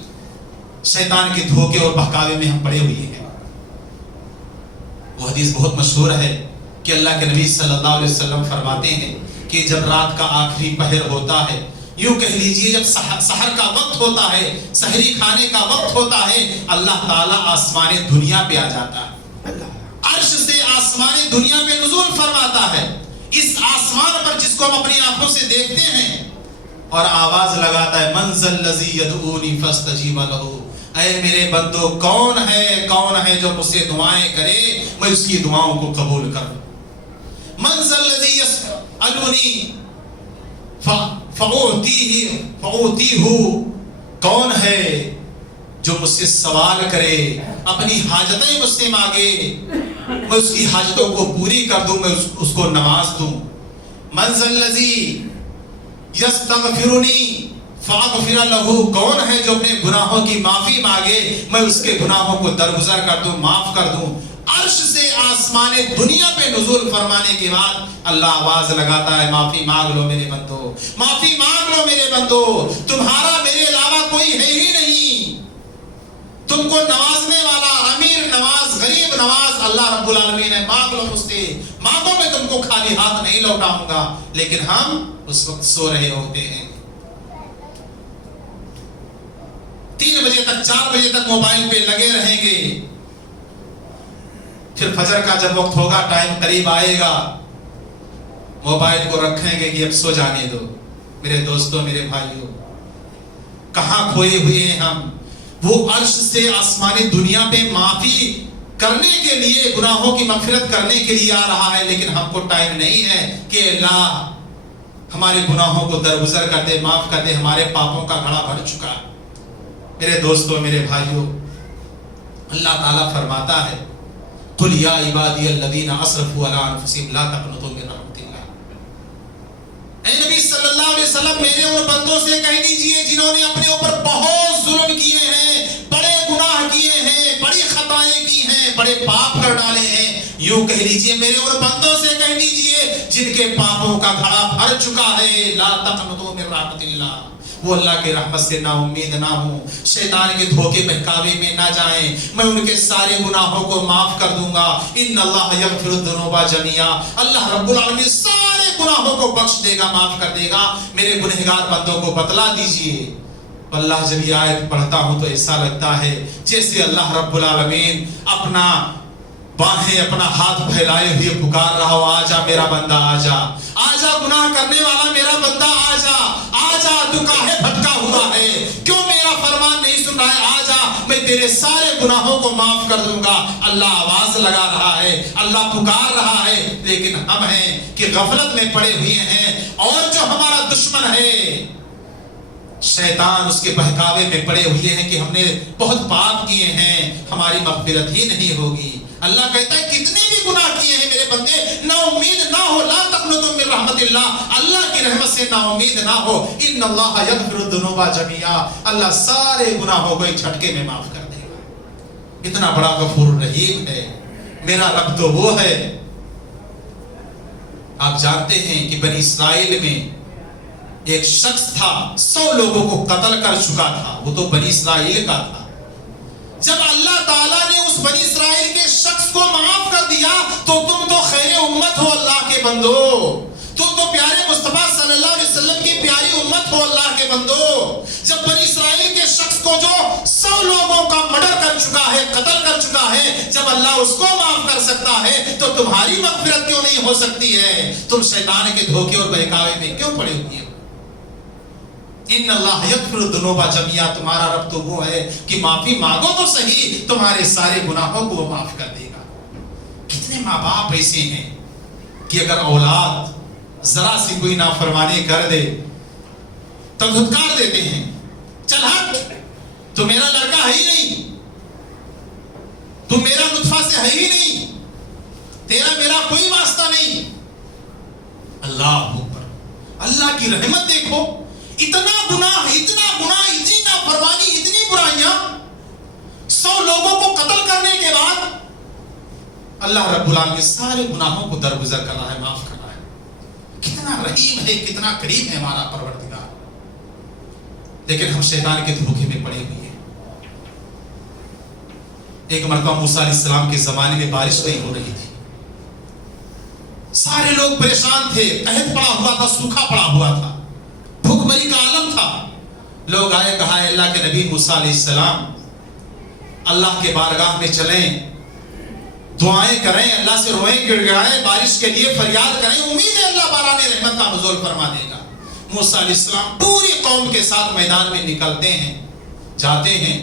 شیطان کے دھوکے اور بہکاوے میں ہم پڑے ہوئے ہیں. وہ حدیث بہت مشہور ہے کہ اللہ کے نبی صلی اللہ علیہ وسلم فرماتے ہیں کہ جب رات کا آخری پہر ہوتا ہے، یوں کہہ لیجئے جب سحر کا وقت ہوتا ہے، سحری کھانے کا وقت ہوتا ہے، اللہ تعالیٰ آسمان دنیا پہ آ جاتا ہے، عرش سے آسمان دنیا پہ نزول فرماتا ہے، اس آسمان پر جس کو ہم اپنی آنکھوں سے دیکھتے ہیں، اور آواز لگاتا ہے من ذا الذی یدعونی فاستجیب لہ، اے میرے بندو کون ہے جو مجھ سے دعائیں کرے میں اس کی دعاؤں کو قبول کروں. من ذا الذی یسألنی فأعطیہ، کون ہے جو مجھ سے سوال کرے، اپنی حاجتیں مجھ سے مانگے، میں اس کی حاجتوں کو پوری کر دوں، میں اس کو نواز دوں. من ذا الذی یستغفرنی فاغفر لہ، کون ہے جو اپنے گناہوں کی معافی مانگے میں اس کے گناہوں کو درگزر کر دوں، معاف کر دوں. عرش سے آسمان دنیا پہ نزول فرمانے کے بعد اللہ آواز لگاتا ہے معافی مانگ لو میرے بندو، معافی مانگ لو میرے بندو، تمہارا میرے علاوہ کوئی ہے ہی نہیں، تم کو نوازنے والا، امیر نواز، غریب نواز اللہ رب العالمین ہے، مانگ لو مجھ سے، مانگو میں تم کو خالی ہاتھ نہیں لوٹاؤں گا. لیکن ہم اس وقت سو رہے ہوتے ہیں، 3 بجے تک 4 بجے تک موبائل پہ لگے رہیں گے، پھر فجر کا جب وقت ہوگا، ٹائم قریب آئے گا، موبائل کو رکھیں گے کہ اب سو جانے دو. میرے دوستوں، میرے بھائیوں، کہاں کھوئے ہوئے ہیں ہم؟ وہ عرش سے آسمانی دنیا پہ معافی کرنے کے لیے، گناہوں کی مغفرت کرنے کے لیے آ رہا ہے، لیکن ہم کو ٹائم نہیں ہے کہ اللہ ہمارے گناہوں کو درگزر کر دے، معاف کر دے، ہمارے پاپوں کا گھڑا بھر چکا. میرے دوستوں، میرے بھائیوں، اللہ تعالیٰ فرماتا ہے قُلْ يَا عِبَادِيَ الَّذِينَ أَسْرَفُوا عَلَىٰ أَنفُسِهِمْ لَا تَقْنَطُوا مِن رَحْمَتِ اللَّهِ. اے نبی صلی اللہ علیہ وسلم، میرے ان بندوں سے کہہ دیجئے جنہوں نے اپنے اوپر بہت ظلم کیے ہیں، بڑے گناہ کیے ہیں، بڑی خطائیں کی ہیں، بڑے پاپ کر ڈالے ہیں، یوں کہہ لیجئے میرے ان بندوں سے کہہ دیجئے جن کے پاپوں کا گھڑا بھر چکا ہے، لا تقنطوا من رحمت اللہ، وہ اللہ کے رحمت سے نا امید نہ ہوں، شیطان کے دھوکے بہکاوے میں نہ جائیں، میں ان کے سارے گناہوں کو معاف کر دوں گا. ان اللہ یغفر الذنوب جميعا، اللہ رب العالمین سارے گناہوں کو بخش دے گا، معاف کر دے گا. میرے گنہگار بندوں کو بتلا دیجئے. اللہ جب یہ آیت پڑھتا ہوں تو ایسا لگتا ہے جیسے اللہ رب العالمین اپنا باہیں، اپنا ہاتھ پھیلائے ہوئے پکار رہا ہو، آجا میرا بندہ آجا، آجا گناہ کرنے والا میرا بندہ آجا، آجا تو کاہے بھٹکا ہوا ہے، کیوں میرا فرمان نہیں سن رہا ہے، آجا میں تیرے سارے گناہوں کو معاف کر دوں گا. اللہ آواز لگا رہا ہے، اللہ پکار رہا ہے، لیکن ہم ہیں کہ غفلت میں پڑے ہوئے ہیں، اور جو ہمارا دشمن ہے شیطان، اس کے بہکاوے میں پڑے ہوئے ہیں کہ ہم نے بہت پاپ کیے ہیں، ہماری مغفرت ہی نہیں ہوگی. اللہ کہتا ہے کتنے بھی گناہ کیے ہیں میرے بندے، نا امید نہ ہو، لا تقنطوا من رحمت اللہ، اللہ کی رحمت سے نا امید نہ ہو. ان اللہ یغفر الذنوب جميعا، اللہ سارے گناہوں کو ایک جھٹکے میں معاف کر دے گا. اتنا بڑا غفور رحیم ہے میرا رب. تو وہ ہے، آپ جانتے ہیں کہ بنی اسرائیل میں ایک شخص تھا 100 لوگوں کو قتل کر چکا تھا، وہ تو بنی اسرائیل کا تھا. جب اللہ تعالیٰ نے اس بنی اسرائیل کے شخص کو معاف کر دیا تو تم تو خیر امت ہو اللہ کے بندو، تم تو پیارے مصطفیٰ صلی اللہ علیہ وسلم کی پیاری امت ہو اللہ کے بندو. جب بنی اسرائیل کے شخص کو جو 100 لوگوں کا مرڈر کر چکا ہے، قتل کر چکا ہے، جب اللہ اس کو معاف کر سکتا ہے تو تمہاری مغفرت کیوں نہیں ہو سکتی ہے؟ تم شیطان کے دھوکے اور بہکاوے میں کیوں پڑے ہوئے ہو؟ ان اللہ یغفر الذنوب جميعا، تمہارا رب تو وہ ہے کہ معافی مانگو تو صحیح، تمہارے سارے گناہوں کو وہ معاف کر دے گا. کتنے ماں باپ ایسے ہیں کہ اگر اولاد ذرا سی کوئی نافرمانی کر دے تو دھتکار دیتے ہیں، چل ہٹ، تو میرا لڑکا ہے ہی نہیں، تو میرا نطفہ سے ہے ہی نہیں، تیرا میرا کوئی واسطہ نہیں. اللہ اکبر، اللہ کی رحمت دیکھو، اتنا گناہ، اتنی نافرمانی، اتنی برائیاں، 100 لوگوں کو قتل کرنے کے بعد اللہ رب العالمین سارے گناہوں کو درگزر کر رہا ہے، معاف کر رہا ہے. کتنا رحیم ہے، کتنا کریم ہے ہمارا پروردگار. لیکن ہم شیطان کے دھوکے میں پڑے ہوئے ہیں. ایک مرتبہ موسیٰ علیہ السلام کے زمانے میں بارش نہیں ہو رہی تھی، سارے لوگ پریشان تھے، قحط پڑا ہوا تھا، سوکھا پڑا ہوا تھا، بھوک مری کا عالم تھا۔ لوگ آئے، کہا اللہ کے نبی موسیٰ علیہ السلام اللہ کے بارگاہ میں چلیں، دعائیں کریں، اللہ سے روئیں گڑ گڑائیں، بارش کے لیے فریاد کریں، امید ہے اللہ باران رحمت کا نزول فرما دے گا۔ موسیٰ علیہ السلام پوری قوم کے ساتھ میدان میں نکلتے ہیں، جاتے ہیں،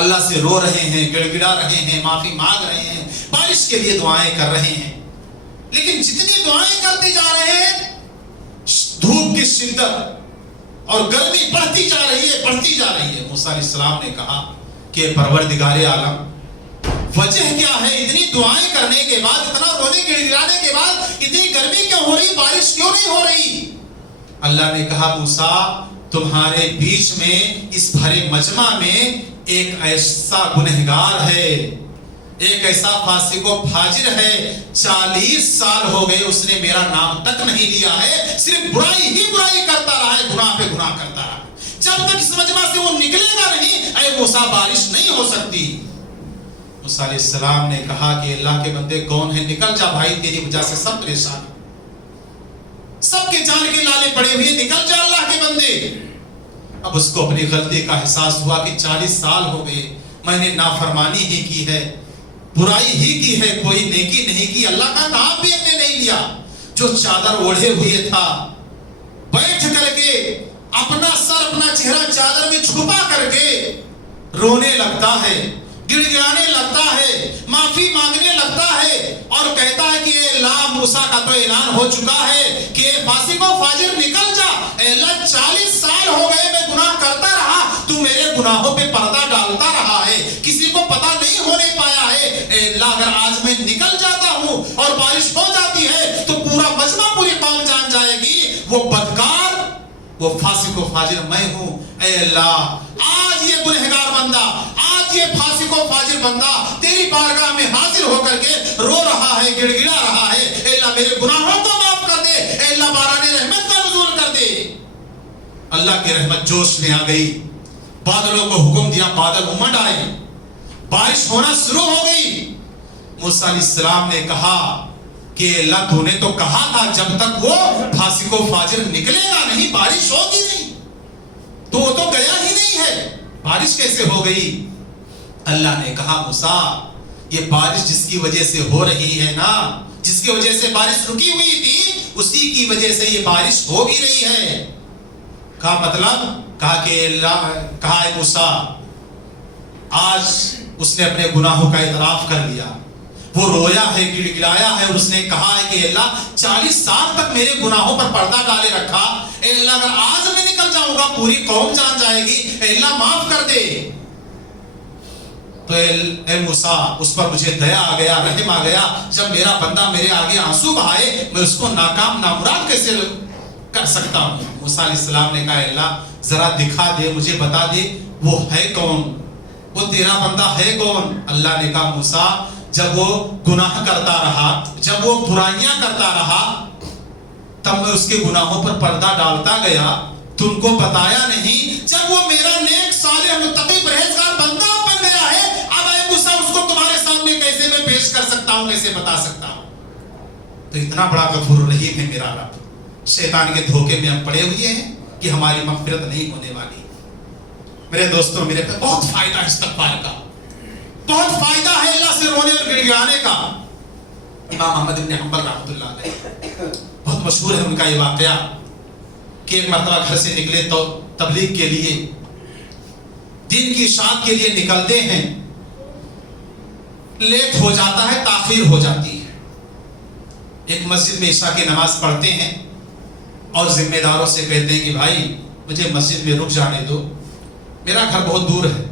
اللہ سے رو رہے ہیں، گڑ گڑا رہے ہیں، معافی مانگ رہے ہیں، بارش کے لیے دعائیں کر رہے ہیں۔ لیکن جتنی دعائیں کرتے جا رہے ہیں، دھوپ کی شدت اور گرمی بڑھتی جا رہی ہے، بڑھتی جا رہی ہے۔ موسیٰ علیہ السلام نے کہا کہ پروردگار عالم، وجہ کیا ہے؟ اتنی دعائیں کرنے کے بعد، اتنا رونے گڑ گڑانے کے بعد اتنی گرمی کیوں ہو رہی، بارش کیوں نہیں ہو رہی؟ اللہ نے کہا موسیٰ، تمہارے بیچ میں اس بھرے مجمع میں ایک ایسا گنہگار ہے، ایک ایسا فاسق و فاجر ہے، 40 سال ہو گئے اس نے میرا نام تک نہیں لیا ہے، صرف برائی ہی برائی کرتا رہا ہے، گناہ پہ گناہ کرتا رہا۔ جب تک اس مجمع سے وہ نکلے گا نہیں، اے موسیٰ بارش نہیں ہو سکتی۔ موسیٰ علیہ السلام نے کہا کہ اللہ کے بندے کون ہیں؟ نکل جا بھائی، تیری وجہ سے سب پریشان، سب کے جان کے لالے پڑے ہوئے، نکل جا اللہ کے بندے۔ اب اس کو اپنی غلطی کا احساس ہوا کہ 40 سال ہو گئے، میں نے نافرمانی ہی کی ہے، برائی ہی کی ہے، کوئی نیکی نہیں کی، اللہ کا نام بھی ہم نے نہیں لیا۔ جو چادر اوڑھے ہوئے تھا، بیٹھ کر کے اپنا سر، اپنا چہرہ چادر میں چھپا کر کے رونے لگتا ہے، گڑ گڑانے لگتا ہے، معافی مانگنے لگتا ہے، اور کہتا ہے کہ اے اللہ، موسیٰ کا تو اعلان ہو چکا ہے کہ فاسق و فاجر نکل جا، اے اللہ 40 سال ہو گئے میں گناہ کرتا رہا، تو میرے گناہوں پہ پردہ ڈالتا رہا ہے، کسی کو پتہ نہیں ہونے پایا ہے، اے اللہ اگر آج میں نکل جاتا ہوں اور بارش ہو جاتی ہے تو پورا مجمع، پوری قوم جان جائے گی وہ بدکار، وہ فاسق و فاجر میں ہوں۔ اے اللہ، آج یہ گنہگار بندہ، آج یہ فاسق و فاجر بندہ تیری بارگاہ میں حاضر ہو کر کے رو رہا ہے، گڑ گڑا رہا ہے، اے اللہ میرے گناہوں کو معاف کر دے، اے اللہ باران رحمت کا نزول کر دے۔ اللہ کی رحمت جوش میں آ گئی، بادلوں کو حکم دیا، بادل امڈ آئے، بارش ہونا شروع ہو گئی۔ موسیٰ علیہ السلام نے کہا کہ اللہ تو نے تو کہا تھا جب تک وہ فاسق و فاجر نکلے گا نہیں بارش ہوگی نہیں، تو وہ تو گیا ہی نہیں ہے، بارش کیسے ہو گئی؟ اللہ نے کہا موسیٰ، یہ بارش جس کی وجہ سے ہو رہی ہے نا، جس کی وجہ سے بارش رکی ہوئی تھی، اسی کی وجہ سے یہ بارش ہو بھی رہی ہے۔ کہا مطلب؟ کہا کہ اللہ، کہا اے موسیٰ، آج اس نے اپنے گناہوں کا اعتراف کر لیا، وہ رویا ہے، گڑ گڑایا ہے، اور اس نے کہا ہے کہ اللہ 40 سال تک میرے گناہوں پر پردہ ڈالے رکھا، اے اللہ اگر آج میں نکل جاؤں گا پوری قوم جان جائے گی، اے اللہ معاف کر دے۔ تو اے موسیٰ، اس پر مجھے دیا آ گیا، رحم آ گیا، جب میرا بندہ میرے آگے آنسو بہائے، میں اس کو ناکام نامراد کیسے کر سکتا ہوں؟ موسیٰ علیہ السلام نے کہا اے اللہ ذرا دکھا دے، مجھے بتا دے وہ ہے کون، وہ تیرا بندہ ہے کون؟ اللہ نے کہا موسیٰ، جب وہ گناہ کرتا رہا، جب وہ برائیاں کرتا رہا، تب میں اس کے گناہوں پر پردہ ڈالتا گیا، تم کو بتایا نہیں۔ جب وہ میرا نیک صالح متقی پرہیزگار بندہ بن گیا ہے، اب اے موسیٰ اس کو تمہارے سامنے کیسے میں پیش کر سکتا ہوں، کیسے بتا سکتا ہوں؟ تو اتنا بڑا غفور رحیم ہے میرا رب۔ شیطان کے دھوکے میں ہم پڑے ہوئے ہیں کہ ہماری مغفرت نہیں ہونے والی۔ میرے دوستوں، میرے پہ بہت فائدہ ہے استغفار کا، بہت فائدہ ہے اللہ سے رونے اور گڑگڑانے کا۔ امام احمد بن حنبل رحمۃ اللہ علیہ، بہت مشہور ہے ان کا یہ واقعہ کہ ایک مرتبہ گھر سے نکلے تو تبلیغ کے لیے، دین کی اشاعت کے لیے نکلتے ہیں، لیٹ ہو جاتا ہے، تاخیر ہو جاتی ہے۔ ایک مسجد میں عشاء کی نماز پڑھتے ہیں اور ذمہ داروں سے کہتے ہیں کہ بھائی مجھے مسجد میں رک جانے دو، میرا گھر بہت دور ہے۔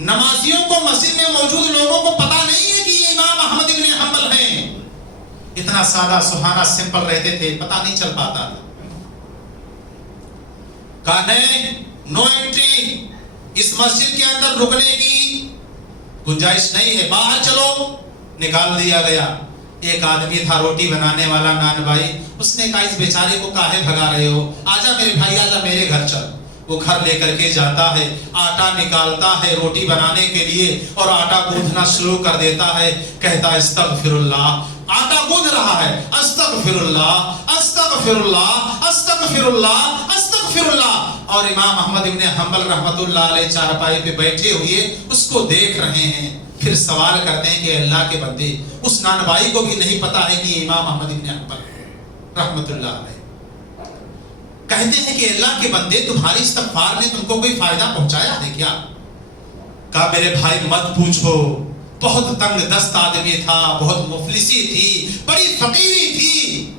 نمازیوں کو، مسجد میں موجود لوگوں کو پتا نہیں ہے کہ یہ امام احمد بن حنبل ہیں، اتنا سادہ سہانا سمپل رہتے تھے، پتا نہیں چل پاتا تھا۔ کہا نہیں، نو انٹری، اس مسجد کے اندر رکنے کی گنجائش نہیں ہے، باہر چلو۔ نکال دیا گیا۔ ایک آدمی تھا روٹی بنانے والا، نان بھائی، اس نے کہا اس بیچارے کو کاہے بھگا رہے ہو، آجا میرے بھائی، آجا میرے گھر چل۔ وہ گھر لے کر کے جاتا ہے, آٹا نکالتا ہے روٹی بنانے کے لیے اور آٹا گوندھنا شروع کر دیتا ہے. کہتا ہے استغفر اللہ, آٹا گوندھ رہا ہے, استغفر اللہ استغفر اللہ استغفر اللہ استغفر اللہ. اور امام احمد ابن حنبل رحمۃ اللہ علیہ چارپائی پہ بیٹھے ہوئے اس کو دیکھ رہے ہیں. پھر سوال کرتے ہیں کہ اللہ کے بندے, اس نانبائی کو بھی نہیں پتا ہے کہ امام احمد ابن حنبل رحمۃ اللہ علیہ کہتے ہیں کہ اللہ کے بندے تمہاری استغفار نے تم کو کوئی فائدہ پہنچایا ہے کیا؟ کہا میرے بھائی مت پوچھو, بہت تنگ دست آدمی تھا, بہت مفلسی تھی, بڑی فقیری تھی,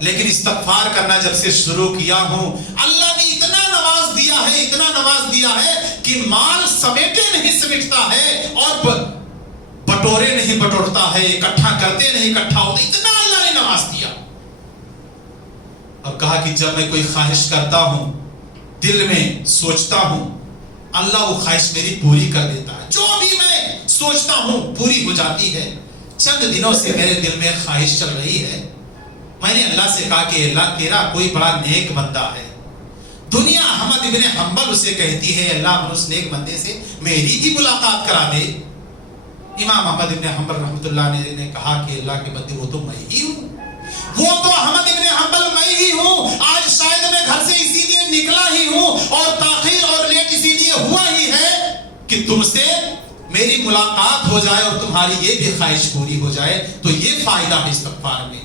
لیکن استغفار کرنا جب سے شروع کیا ہوں اللہ نے اتنا نواز دیا ہے, اتنا نواز دیا ہے کہ مال سمیٹے نہیں سمیٹتا ہے اور بٹورے نہیں بٹورتا ہے, اکٹھا کرتے نہیں اکٹھا ہوتا, اتنا اللہ نے نواز دیا. اور کہا کہ جب میں کوئی خواہش کرتا ہوں, دل میں سوچتا ہوں, اللہ وہ خواہش میری پوری کر دیتا ہے. جو بھی میں سوچتا ہوں پوری ہو جاتی ہے. چند دنوں سے میرے دل میں خواہش چل رہی ہے, میں نے اللہ سے کہا کہ اللہ تیرا کوئی بڑا نیک بندہ ہے, دنیا احمد ابن حنبل اسے کہتی ہے, اللہ اس نیک بندے سے میری بھی ملاقات کرا دے. امام احمد ابن حنبل رحمۃ اللہ نے کہا کہ اللہ کے بندے وہ تو میں ہی ہوں, وہ تو احمد ابن حنبل میں ہی ہوں. آج شاید میں گھر سے اسی لیے نکلا ہی ہوں اور تاخیر اور لیٹ اسی لیے ہوا ہی ہے کہ تم سے میری ملاقات ہو جائے اور تمہاری یہ بھی خواہش پوری ہو جائے. تو یہ فائدہ ہے استغفار میں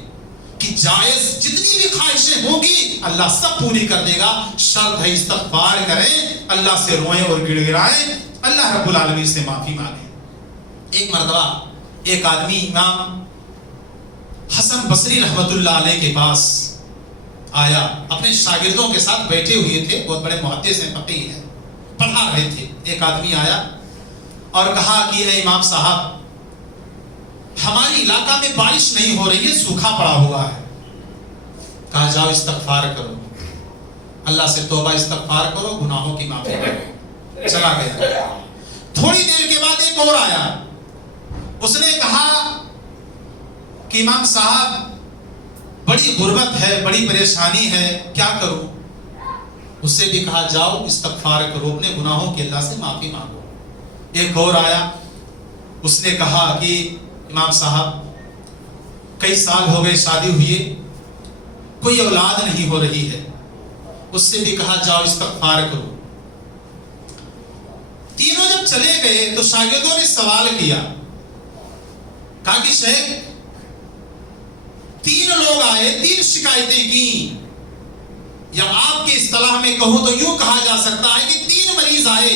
کہ جائز جتنی بھی خواہشیں ہوں گی اللہ سب پوری کر دے گا. شرط ہے استغفار کریں, اللہ سے روئیں اور گڑ گڑائیں, اللہ رب العالمین سے معافی مانگیں. ایک مرتبہ ایک آدمی امام حسن بصری رحمت اللہ علیہ کے پاس آیا, اپنے شاگردوں کے ساتھ بیٹھے ہوئے تھے, بہت بڑے محدث ہیں, فقیہ ہیں, پڑھا رہے تھے. ایک آدمی آیا اور کہا کہ اے امام صاحب ہماری علاقہ میں بارش نہیں ہو رہی ہے, سوکھا پڑا ہوا ہے. کہا جاؤ استغفار کرو, اللہ سے توبہ استغفار کرو, گناہوں کی معافی کرو. چلا گیا. تھوڑی دیر کے بعد ایک اور آیا, اس نے کہا کہ امام صاحب بڑی غربت ہے, بڑی پریشانی ہے, کیا کروں؟ اس سے بھی کہا جاؤ استغفار کرو, اپنے گناہوں کے اللہ سے معافی مانگو. ایک اور آیا, اس نے کہا کہ امام صاحب کئی سال ہو گئے شادی ہوئے, کوئی اولاد نہیں ہو رہی ہے. اس سے بھی کہا جاؤ استغفار کرو. تینوں جب چلے گئے تو شاگردوں نے سوال کیا, کہا کہ شیخ تین لوگ آئے, تین شکایتیں کی, یا آپ کی اصطلاح میں کہوں تو یوں کہا جا سکتا ہے کہ تین مریض آئے,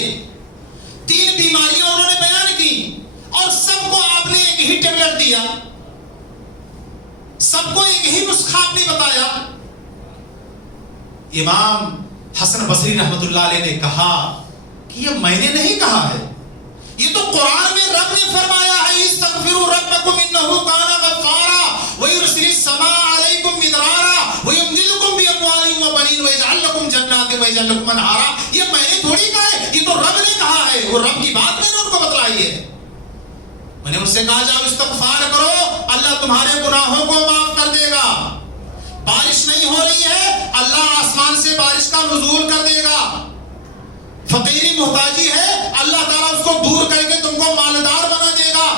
تین بیماریاں انہوں نے بیان کی اور سب کو آپ نے ایک ہی ٹیبلٹ دیا, سب کو ایک ہی نسخہ آپ نے بتایا. امام حسن بصری رحمت اللہ علیہ نے کہا کہ یہ میں نے نہیں کہا ہے, یہ تو قرآن میں رب نے فرمایا ہے استغفروا ربکم انہ کان غفارا ویرسل السماء علیکم مدرارا ویمددکم باموال وبنین ویجعل لکم جنات ویجعل لکم انہارا. یہ میں نے تھوڑی کہا ہے, یہ تو رب نے کہا ہے, وہ رب کی بات میں نے ان کو بتلائی ہے. میں نے ان سے کہا جاؤ استغفار کرو, اللہ تمہارے گناہوں کو معاف کر دے گا. بارش نہیں ہو رہی ہے, اللہ آسمان سے بارش کا نزول کر دے گا. فقیری محتاجی ہے, اللہ تعالیٰ اس کو دور کر کے تم کو مالدار بنا دے گا.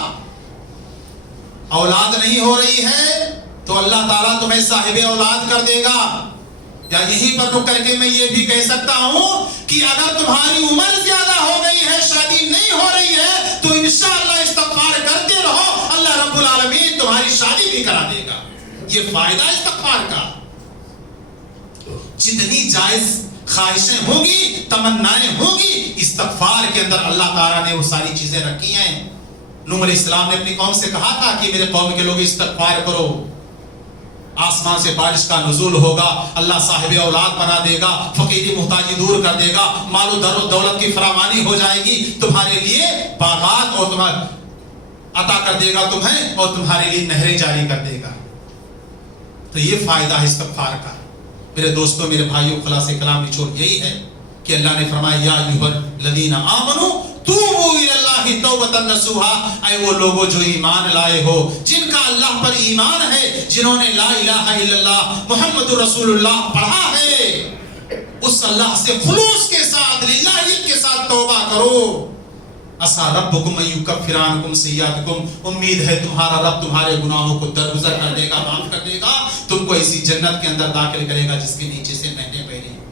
اولاد نہیں ہو رہی ہے تو اللہ تعالیٰ تمہیں صاحب اولاد کر دے گا. یا یہیں پر رک کر کے میں یہ بھی کہہ سکتا ہوں کہ اگر تمہاری عمر زیادہ ہو گئی ہے, شادی نہیں ہو رہی ہے, تو انشاءاللہ استغفار کرتے رہو, اللہ رب العالمین تمہاری شادی بھی کرا دے گا. یہ فائدہ استغفار کا. جتنی جائز خواہشیں ہوں گی, تمنائیں ہوں گی, استغفار کے اندر اللہ تعالیٰ نے وہ ساری چیزیں رکھی ہیں. نوح علیہ السلام نے اپنی قوم سے کہا تھا کہ میرے قوم کے لوگ استغفار کرو, آسمان سے بارش کا نزول ہوگا, اللہ صاحب اولاد بنا دے گا, فقیری محتاجی دور کر دے گا, مال و در و دولت کی فراوانی ہو جائے گی, تمہارے لیے باغات اور تمہارے عطا کر دے گا تمہیں, اور تمہارے لیے نہریں جاری کر دے گا. تو یہ فائدہ ہے استغفار کا. میرے دوستوں, میرے بھائیوں, خلاصہ کلام نچوڑ یہی ہے کہ اللہ نے فرمایا یا ایھا الذین آمنوا توبوا الی اللہ توبۃ نصوحا, اے وہ لوگوں جو ایمان لائے ہو, جن کا اللہ پر ایمان ہے, جنہوں نے لا الہ الا اللہ محمد رسول اللہ پڑھا ہے, اس اللہ سے خلوص کے ساتھ للہیت کے ساتھ توبہ کرو. عسیٰ ربکم ان یکفر عنکم سیئاتکم، امید ہے تمہارا رب تمہارے گناہوں کو درگزر کر دے گا، معاف کر دے گا، تم کو ایسی جنت کے اندر داخل کرے گا جس کے نیچے سے نہریں بہ رہی ہوں.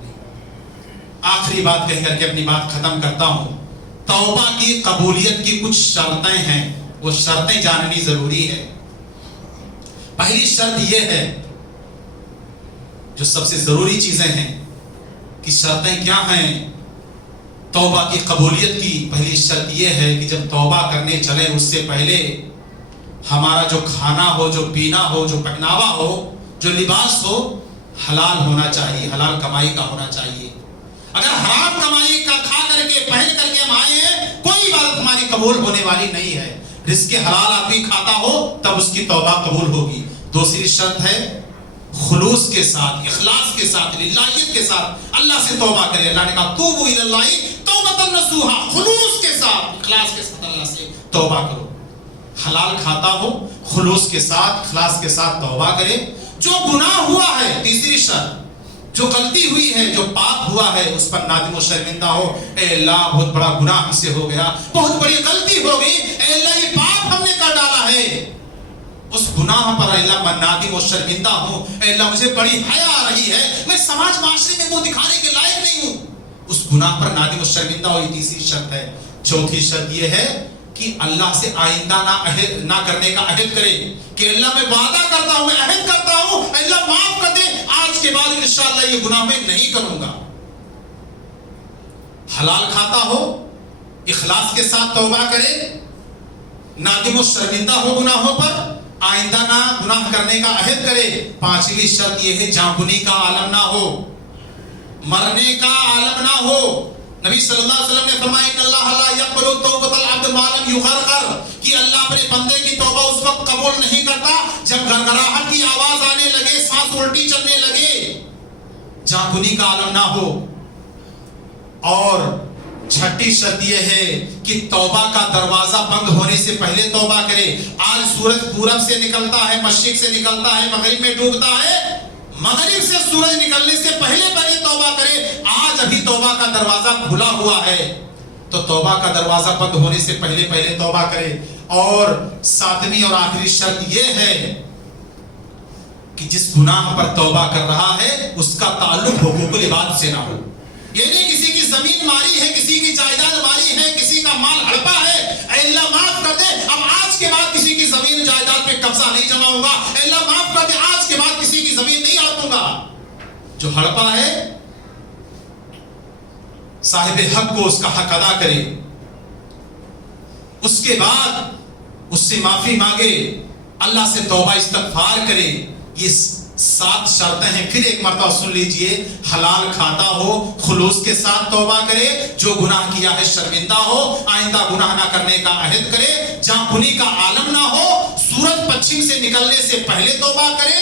آخری بات کہہ کر کے اپنی بات ختم کرتا ہوں. توبہ کی قبولیت کی کچھ شرطیں ہیں، وہ شرطیں جاننی ضروری ہے. پہلی شرط یہ ہے، جو سب سے ضروری چیزیں ہیں کہ شرطیں کیا ہیں توبہ کی قبولیت کی. پہلی شرط یہ ہے کہ جب توبہ کرنے چلیں اس سے پہلے ہمارا جو کھانا ہو، جو پینا ہو، جو پہناوا ہو، جو لباس ہو، حلال ہونا چاہیے، حلال کمائی کا ہونا چاہیے. اگر حرام کمائی کا کھا کر کے پہن کر کے ہم آئے ہیں، کوئی بات ہماری قبول ہونے والی نہیں ہے. رزق حلال آدمی کھاتا ہو تب اس کی توبہ قبول ہوگی. دوسری شرط ہے خلوص کے ساتھ، اخلاص کے ساتھ، للہیت کے ساتھ اللہ سے توبہ کرے. اللہ نے کہا توبوا الی اللہ توبۃ نصوحا، خلوص کے ساتھ، اخلاص کے ساتھ اللہ سے توبہ کرو. حلال کھاتا ہو، خلوص کے ساتھ، اخلاص کے ساتھ توبہ کرے. جو گناہ ہوا ہے، تیسری شرط، جو غلطی ہوئی ہے، جو پاپ ہوا ہے، اس پر نادم و شرمندہ ہو. اے اللہ بہت بڑا گناہ ہم سے ہو گیا، بہت بڑی غلطی ہو گئی، اے اللہ یہ پاپ ہم نے کر ڈالا ہے. اس گناہ پر اللہ میں نادم و شرمندہ ہوں. اے اللہ مجھے بڑی حیا آ رہی ہے، میں سماج معاشرے میں منہ دکھانے کے لائق نہیں ہوں. اس گناہ پر نادم و شرمندہ ہو، یہ تیسری شرط ہے. چوتھی شرط یہ ہے کہ اللہ سے آئندہ نہ کرنے کا عہد کرے کہ اللہ میں وعدہ کرتا ہوں، میں عہد کرتا ہوں، اللہ معاف کر دے، آج کے بعد انشاءاللہ یہ گناہ میں نہیں کروں گا. حلال کھاتا ہو، اخلاص کے ساتھ توبہ کرے، نادم و شرمندہ ہو گناہوں پر، آئندہ نہ گناہ کرنے کا عہد کرے. پانچویں شرط یہ ہے جانبنی کا عالم نہ ہو، مرنے کا عالم نہ ہو. نبی صلی اللہ علیہ وسلم نے فرمایا ان اللہ لا یقبل توبۃ العبد ما لم یغرغر، کہ اللہ اپنے بندے کی توبہ اس وقت قبول نہیں کرتا جب گھرگھراہٹ کی آواز آنے لگے، سانس الٹی چلنے لگے. جانبنی کا عالم نہ ہو. اور چھٹی شرط یہ ہے کہ توبہ کا دروازہ بند ہونے سے پہلے توبہ کرے. آج سورج پورب سے نکلتا ہے، مشرق سے نکلتا ہے، مغرب میں ڈوبتا ہے، مغرب سے سورج نکلنے سے پہلے پہلے توبہ کرے. آج ابھی توبہ کا دروازہ کھلا ہوا ہے تو توبہ کا دروازہ بند ہونے سے پہلے پہلے توبہ کرے. اور ساتویں اور آخری شرط یہ ہے کہ جس گناہ پر توبہ کر رہا ہے اس کا تعلق حقوق العباد سے نہ ہو. یعنی کسی کی زمین ماری ہے، کسی کی جائیداد ماری ہے، کسی کا مال ہڑپا ہے، اے اللہ معاف کر دے، اب آج کے بعد کسی کی زمین جائیداد پہ قبضہ نہیں جماؤں گا. اے اللہ معاف کر دے، آج کے بعد کسی کی زمین نہیں ہڑپوں گا. جو ہڑپا ہے صاحب حق کو اس کا حق ادا کرے، اس کے بعد اس سے معافی مانگے، اللہ سے توبہ استغفار کرے. یہ 7 شرطیں ہیں. پھر ایک مرتبہ سن لیجئے. حلال کھاتا ہو، خلوص کے ساتھ توبہ کرے، جو گناہ کیا ہے شرمندہ ہو، آئندہ گناہ نہ کرنے کا عہد کرے، جانبنی کا عالم نہ ہو، سورج پچھم سے نکلنے سے پہلے توبہ کرے،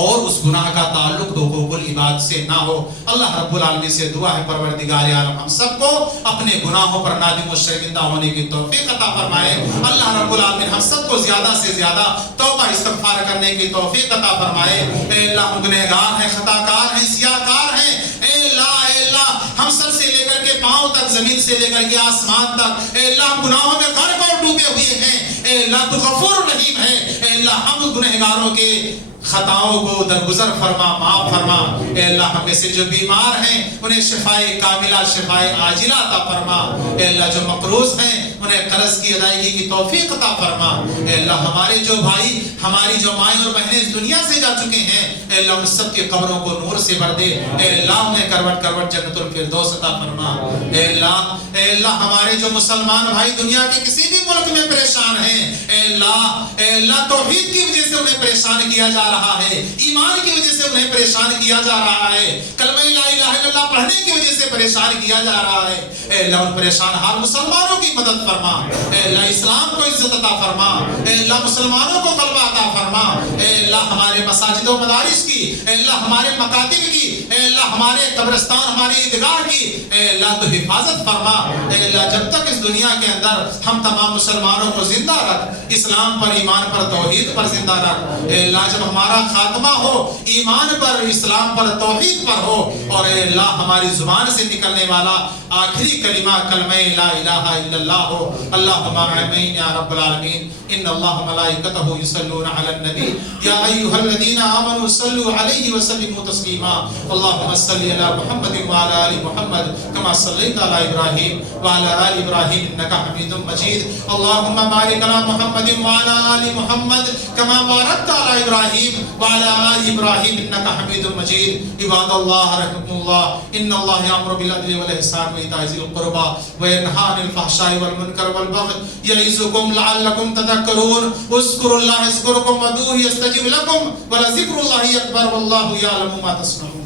اور اس گناہ کا تعلق حقوق العباد سے نہ ہو. اللہ رب العالمین سے دعا ہے پروردگار عالم ہم سب کو اپنے گناہوں پر نادم و شرمندہ ہونے کی توفیق عطا فرمائے. اللہ رب العالمین ہم سب کو زیادہ سے زیادہ توبہ استغفار کرنے کی توفیق عطا فرمائے. اے اللہ ہم گنہگار ہیں، خطا کار ہیں، سیاہ کار ہیں. اے اللہ ہم سر سے لے کر کے پاؤں تک، زمین سے لے کر کے آسمان تک، اے اللہ ہم گناہوں میں غرق اور ڈوبے ہوئے ہیں. اے اللہ تو غفور رحیم ہے. اے اللہ ہم گنہگاروں کے خطاؤں کو درگزر فرما، معاف فرما. اے اللہ ہم میں سے جو بیمار ہیں انہیں شفائے کاملہ، شفائے عاجلہ عطا فرما. اے اللہ جو مقروض ہیں انہیں قرض کی ادائیگی کی توفیق عطا فرما. اے اللہ ہمارے جو بھائی، ہماری جو مائیں اور بہنیں اس دنیا سے جا چکے ہیں، اے اللہ ان سب کے قبروں کو نور سے بھر دے. اے اللہ انہیں کروٹ کروٹ جنت الفردوس عطا فرما. اے اللہ ہمارے جو مسلمان بھائی دنیا کے کسی بھی ملک میں پریشان ہیں، اے اللہ توحید کی وجہ سے انہیں پریشان کیا جا رہا ہے، ایمان کی وجہ سے انہیں پریشان کیا جا رہا ہے، کلمہ لا الہ الا اللہ پڑھنے کی وجہ سے پریشان کیا جا رہا ہے. اے اللہ ان پریشان حال مسلمانوں کی مدد فرما. اے اللہ اسلام کو عزت عطا فرما. اے اللہ مسلمانوں کو غلبہ عطا فرما. اے اللہ ہمارے مساجد و مدارس کی، اے اللہ ہمارے مکاتب کی اے اللہ ہمارے قبرستان ہماری عیدگاہ کی اے اللہ تو حفاظت فرما، اے اللہ جب تک اس دنیا کے اندر ہم تمام مسلمانوں کو زندہ رکھ، اسلام پر ایمان پر توحید پر زندہ رکھ، اے اللہ جب ہمارا خاتمہ ہو ایمان پر اسلام پر توحید پر ہو، اور اے اللہ ہماری زبان سے نکلنے والا آخری کلمہ کلمہ لا الہ الا اللہ ہو۔ اللہم آمین یا رب العالمین۔ ان اللہ ملائکتہ یصلون علی النبی یا ایھا الذین آمنوا صلوا علیہ وسلموا تسلیما۔ اللہم صلی علی محمد وعلی آل محمد کما صلیت علی ابراہیم وعلی آل ابراہیم انک حمید مجید۔ اللہم بارک علی محمد وعلی آل محمد کما بارکت علی ابراہیم وعلی آل ابراہیم انک حمید مجید۔ عباد اللہ رحمکم اللہ، ان اللہ یامر بالعدل والاحسان وایتاء ذی القربى وینہی عن الفحشاء والمنکر والبغی یعظکم لعلکم تذکرون۔ اذکروا اللہ یذکرکم وادعوہ یستجب لکم ولذکر اللہ اکبر واللہ یعلم ما تصنعون۔